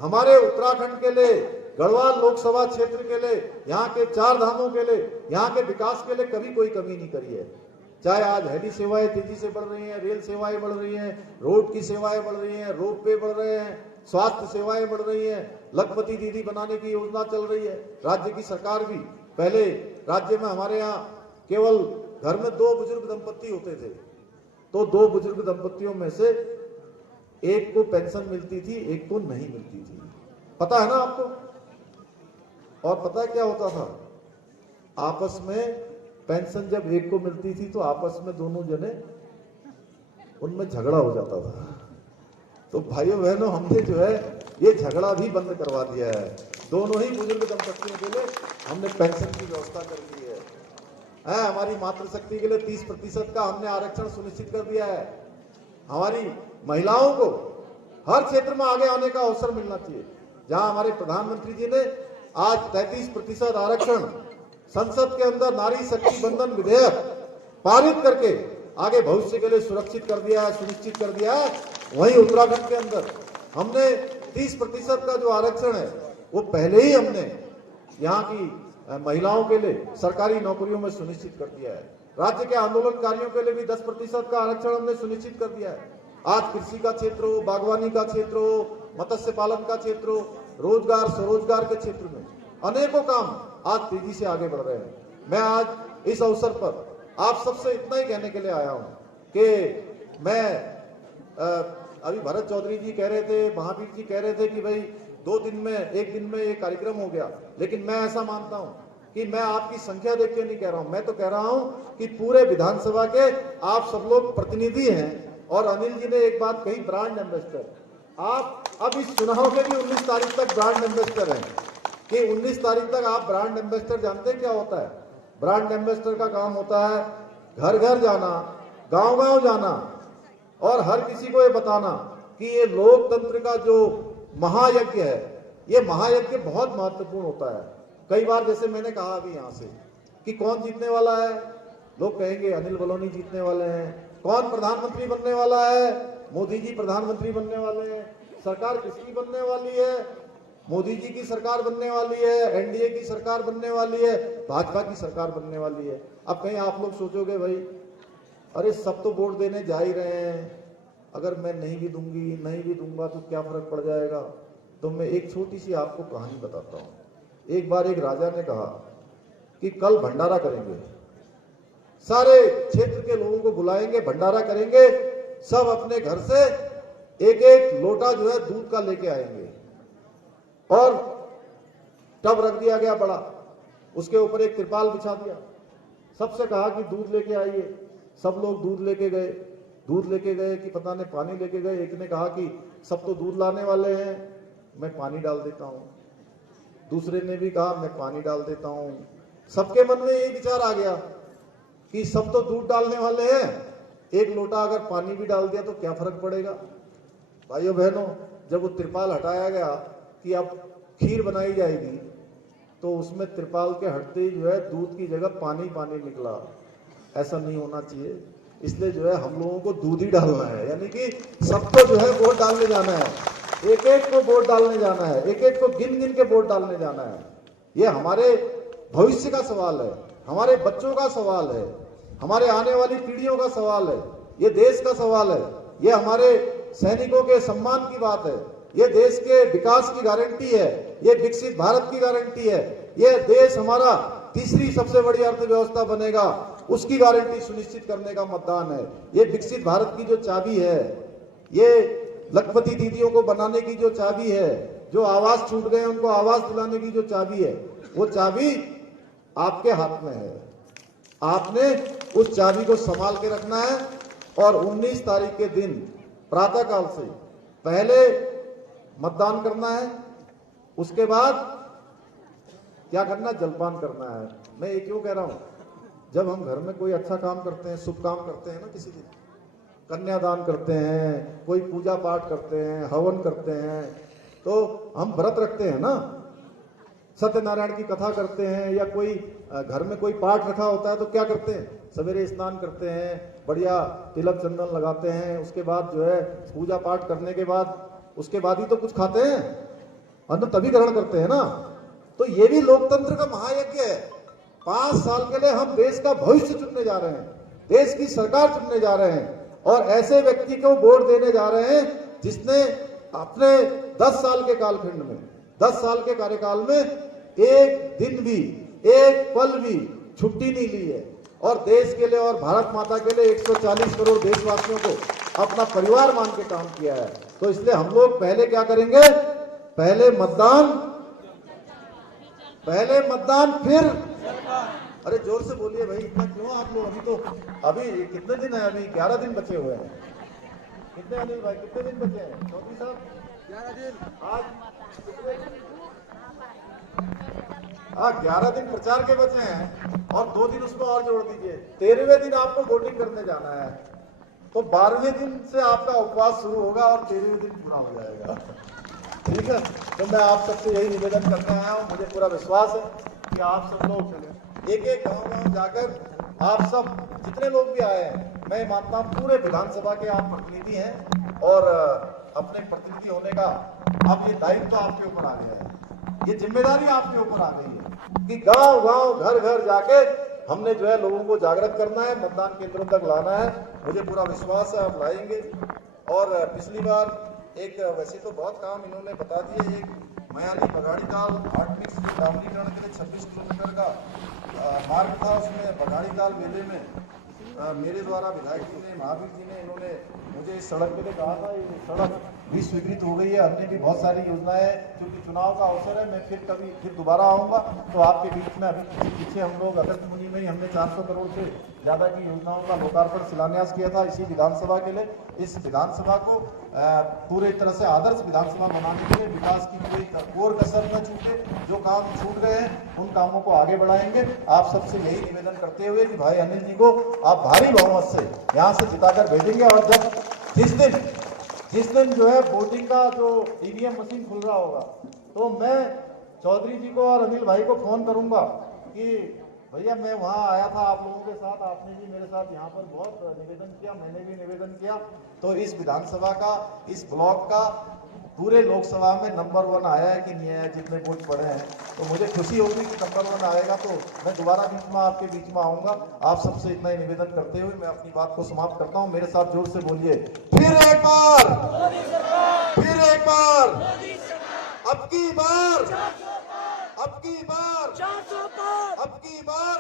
हमारे उत्तराखंड के लिए, गढ़वाल लोकसभा क्षेत्र के लिए, यहाँ के 4 धामों के लिए, यहाँ के विकास के लिए कभी कोई कमी नहीं करी है। चाहे आज हेली सेवाएं तेजी से बढ़ रही हैं, रेल सेवाएं बढ़ रही हैं, रोड की सेवाएं बढ़ रही हैं, रोपवे बढ़ रहे हैं, स्वास्थ्य सेवाएं बढ़ रही हैं, लखपति दीदी बनाने की योजना चल रही है। राज्य की सरकार भी, पहले राज्य में हमारे यहाँ केवल घर में 2 बुजुर्ग दंपत्ति होते थे, तो 2 बुजुर्ग दंपत्तियों में से एक को पेंशन मिलती थी, एक को नहीं मिलती थी। पता है ना आपको? और पता क्या होता था? आपस में पेंशन जब एक को मिलती थी तो आपस में दोनों जने उनमें झगड़ा हो जाता था। तो भाइयों बहनों, हमने जो है ये झगड़ा भी बंद करवा दिया है। दोनों ही बुजुर्ग दंपत्तियों के लिए हमने पेंशन की व्यवस्था कर दी है। हमारी मातृशक्ति के लिए 30% का हमने आरक्षण सुनिश्चित कर दिया है। हमारी महिलाओं को हर क्षेत्र में आगे आने का अवसर मिलना चाहिए। जहां हमारे प्रधानमंत्री जी ने आज 33% आरक्षण संसद के अंदर नारी शक्ति बंधन विधेयक पारित करके आगे भविष्य के लिए सुरक्षित कर दिया है, सुनिश्चित कर दिया है। वहीं उत्तराखंड के अंदर हमने 30% का जो आरक्षण है वो पहले ही हमने यहाँ की महिलाओं के लिए सरकारी नौकरियों में सुनिश्चित कर दिया है। राज्य के आंदोलनकारियों के लिए भी 10% का आरक्षण हमने सुनिश्चित कर दिया है। आज कृषि का क्षेत्र हो, बागवानी का क्षेत्र हो, मत्स्य पालन का क्षेत्र हो, रोजगार स्वरोजगार के क्षेत्र में अनेकों काम आज तेजी से आगे बढ़ रहे हैं। मैं आज इस अवसर पर आप सबसे इतना ही कहने के लिए आया हूं कि मैं अभी भरत चौधरी जी कह रहे थे, महावीर जी कह रहे थे कि भाई 2 दिन में, 1 दिन में ये कार्यक्रम हो गया, लेकिन मैं ऐसा मानता हूं कि मैं आपकी संख्या देख के नहीं कह रहा हूं, मैं तो कह रहा हूं कि पूरे विधानसभा के आप सब लोग प्रतिनिधि हैं। और अनिल जी ने एक बात कही, ब्रांड एम्बेसडर, आप अब इस चुनाव के भी 19 तारीख तक ब्रांड एम्बेसडर हैं कि 19 तारीख तक आप ब्रांड एम्बेसडर जानते हैं क्या होता है? ब्रांड एम्बेसडर का काम होता है घर घर जाना, गांव गांव जाना और हर किसी को ये बताना कि ये लोकतंत्र का जो महायज्ञ है, ये महायज्ञ बहुत महत्वपूर्ण होता है। कई बार जैसे मैंने कहा अभी यहाँ से कि कौन जीतने वाला है, लोग कहेंगे अनिल बलौनी जीतने वाले हैं। कौन प्रधानमंत्री बनने वाला है? मोदी जी प्रधानमंत्री बनने वाले हैं। सरकार किसकी बनने वाली है? मोदी जी की सरकार बनने वाली है, एनडीए की सरकार बनने वाली है, भाजपा की सरकार बनने वाली है। अब कहीं आप लोग सोचोगे भाई अरे सब तो वोट देने जा ही रहे हैं, अगर मैं नहीं भी दूंगी, नहीं भी दूंगा तो क्या फर्क पड़ जाएगा? तो मैं एक छोटी सी आपको कहानी बताता हूं। एक बार एक राजा ने कहा कि कल भंडारा करेंगे, सारे क्षेत्र के लोगों को बुलाएंगे, भंडारा करेंगे, सब अपने घर से एक एक लोटा जो है दूध का लेके आएंगे और टब रख दिया गया बड़ा, उसके ऊपर एक तिरपाल बिछा दिया, सबसे कहा कि दूध लेके आइए। सब लोग दूध लेके गए। दूध लेके गए कि पता नहीं पानी लेके गए। एक ने कहा कि सब तो दूध लाने वाले हैं, मैं पानी डाल देता हूं। दूसरे ने भी कहा मैं पानी डाल देता हूं। सबके मन में यही विचार आ गया कि सब तो दूध डालने वाले हैं, एक लोटा अगर पानी भी डाल दिया तो क्या फर्क पड़ेगा? भाइयों बहनों, जब वो तिरपाल हटाया गया कि अब खीर बनाई जाएगी तो उसमें तिरपाल के हटते ही जो है दूध की जगह पानी पानी निकला। ऐसा नहीं होना चाहिए, इसलिए जो है हम लोगों को दूध ही डालना है, यानी कि सबको जो है वोट डालने जाना है, एक एक को वोट डालने जाना है, एक एक को गिन गिन के वोट डालने जाना है। ये हमारे भविष्य का सवाल है, हमारे बच्चों का सवाल है, हमारे आने वाली पीढ़ियों का सवाल है, ये देश का सवाल है, ये हमारे सैनिकों के सम्मान की बात है, ये देश के विकास की गारंटी है, ये विकसित भारत की गारंटी है, ये देश हमारा तीसरी सबसे बड़ी अर्थव्यवस्था बनेगा, उसकी गारंटी सुनिश्चित करने का मतदान है। ये विकसित भारत की जो चाबी है, ये लखपति दीदियों को बनाने की जो चाबी है, जो आवास छूट गए उनको आवास दिलाने की जो चाबी है, वो चाबी आपके हाथ में है। आपने उस चाबी को संभाल के रखना है और 19 तारीख के दिन प्रातःकाल से पहले मतदान करना है, उसके बाद क्या करना, जलपान करना है। मैं ये क्यों कह रहा हूं, जब हम घर में कोई अच्छा काम करते हैं, शुभ काम करते हैं ना, किसी दिन कन्यादान करते हैं, कोई पूजा पाठ करते हैं, हवन करते हैं, तो हम व्रत रखते हैं ना, सत्यनारायण की कथा करते हैं, या कोई घर में कोई पाठ रखा होता है तो क्या करते हैं, सवेरे स्नान करते हैं, बढ़िया तिलक चंदन लगाते हैं, उसके बाद जो है पूजा पाठ करने के बाद उसके बाद ही तो कुछ खाते हैं, अन्न तभी ग्रहण करते हैं ना। तो ये भी लोकतंत्र का महायज्ञ है। 5 साल के लिए हम देश का भविष्य चुनने जा रहे हैं, देश की सरकार चुनने जा रहे हैं और ऐसे व्यक्ति को वोट देने जा रहे हैं जिसने अपने 10 साल के कालखंड में, 10 साल के कार्यकाल में एक दिन भी, एक पल भी छुट्टी नहीं ली है और देश के लिए और भारत माता के लिए 140 करोड़ देशवासियों को अपना परिवार मान के काम किया है। तो इसलिए हम लोग पहले क्या करेंगे, पहले मतदान फिर, अरे जोर से बोलिए भाई, इतना क्यों आप लोग? अभी कितने दिन है? अभी 11 दिन बचे हुए हैं। कितने अनिल भाई, कितने दिन बचे हैं? चौधरी साहब 11 दिन। आज 11 दिन प्रचार के बचे हैं और 2 दिन उसको और जोड़ दीजिए, 13वें दिन आपको वोटिंग करने जाना है, तो 12वें दिन से आपका उपवास शुरू होगा और 13वें दिन पूरा हो जाएगा। ठीक है, तो मैं आप सबसे यही निवेदन करने आया हूँ। मुझे पूरा विश्वास है कि आप सब लोग एक एक गांव जाकर आप सब जितने लोग भी आए हैं, मैं मानता हूँ पूरे विधानसभा के आप प्रतिनिधि हैं और अपने प्रतिनिधि होने का अब ये दायित्व तो आपके ऊपर आ गया है, ये जिम्मेदारी आपके ऊपर आ गई है कि गांव गांव घर घर जाके हमने जो है लोगों को जागृत करना है, मतदान केंद्रों तक लाना है। मुझे पूरा विश्वास है आप लाएंगे। और पिछली बार एक वैसे तो बहुत काम इन्होंने बता दिए, एक मयाली बघाड़ी ताल आर्टमिक्स जो डामरीकरण के लिए 26 किलोमीटर का मार्ग था, उसमें बघाड़ी ताल मेले में मेरे द्वारा विधायक जी ने, महावीर जी ने, इन्होंने मुझे इस सड़क के लिए कहा था। ये सड़क भी स्वीकृत हो गई है। अन्य भी बहुत सारी योजनाएं, क्योंकि चुनाव का अवसर है, मैं फिर दोबारा आऊँगा तो आपके बीच में। अभी पीछे हम लोग अगस्त मुनि में ही हमने 400 करोड़ से ज़्यादा की योजनाओं का लोकार्पण शिलान्यास किया था इसी विधानसभा के लिए। इस विधानसभा को पूरे तरह से आदर्श विधानसभा बनाने के लिए विकास की कोई कोर कसर न छूटे, जो काम छूट गए हैं उन कामों को आगे बढ़ाएंगे। आप सबसे यही निवेदन करते हुए कि भाई अनिल जी को आप भारी बहुमत से यहाँ से जिताकर भेजेंगे। और जब जिस दिन जो है वोटिंग का जो ईवीएम मशीन खुल रहा होगा, तो मैं चौधरी जी को और अनिल भाई को फोन करूंगा कि भैया मैं वहाँ आया था आप लोगों के साथ, आपने भी मेरे साथ यहाँ पर बहुत निवेदन किया, मैंने भी निवेदन किया, तो इस विधानसभा का, इस ब्लॉक का पूरे लोकसभा में नंबर 1 आया है कि नहीं आया, जितने वोट पड़े हैं। तो मुझे खुशी होगी कि नंबर 1 आएगा, तो मैं दोबारा बीच में आपके बीच में आऊंगा। आप सबसे इतना ही निवेदन करते हुए मैं अपनी बात को समाप्त करता हूँ। मेरे साथ जोर से बोलिए, फिर एक बार, फिर एक बार, अब की बार, अब की बार, अब की बार।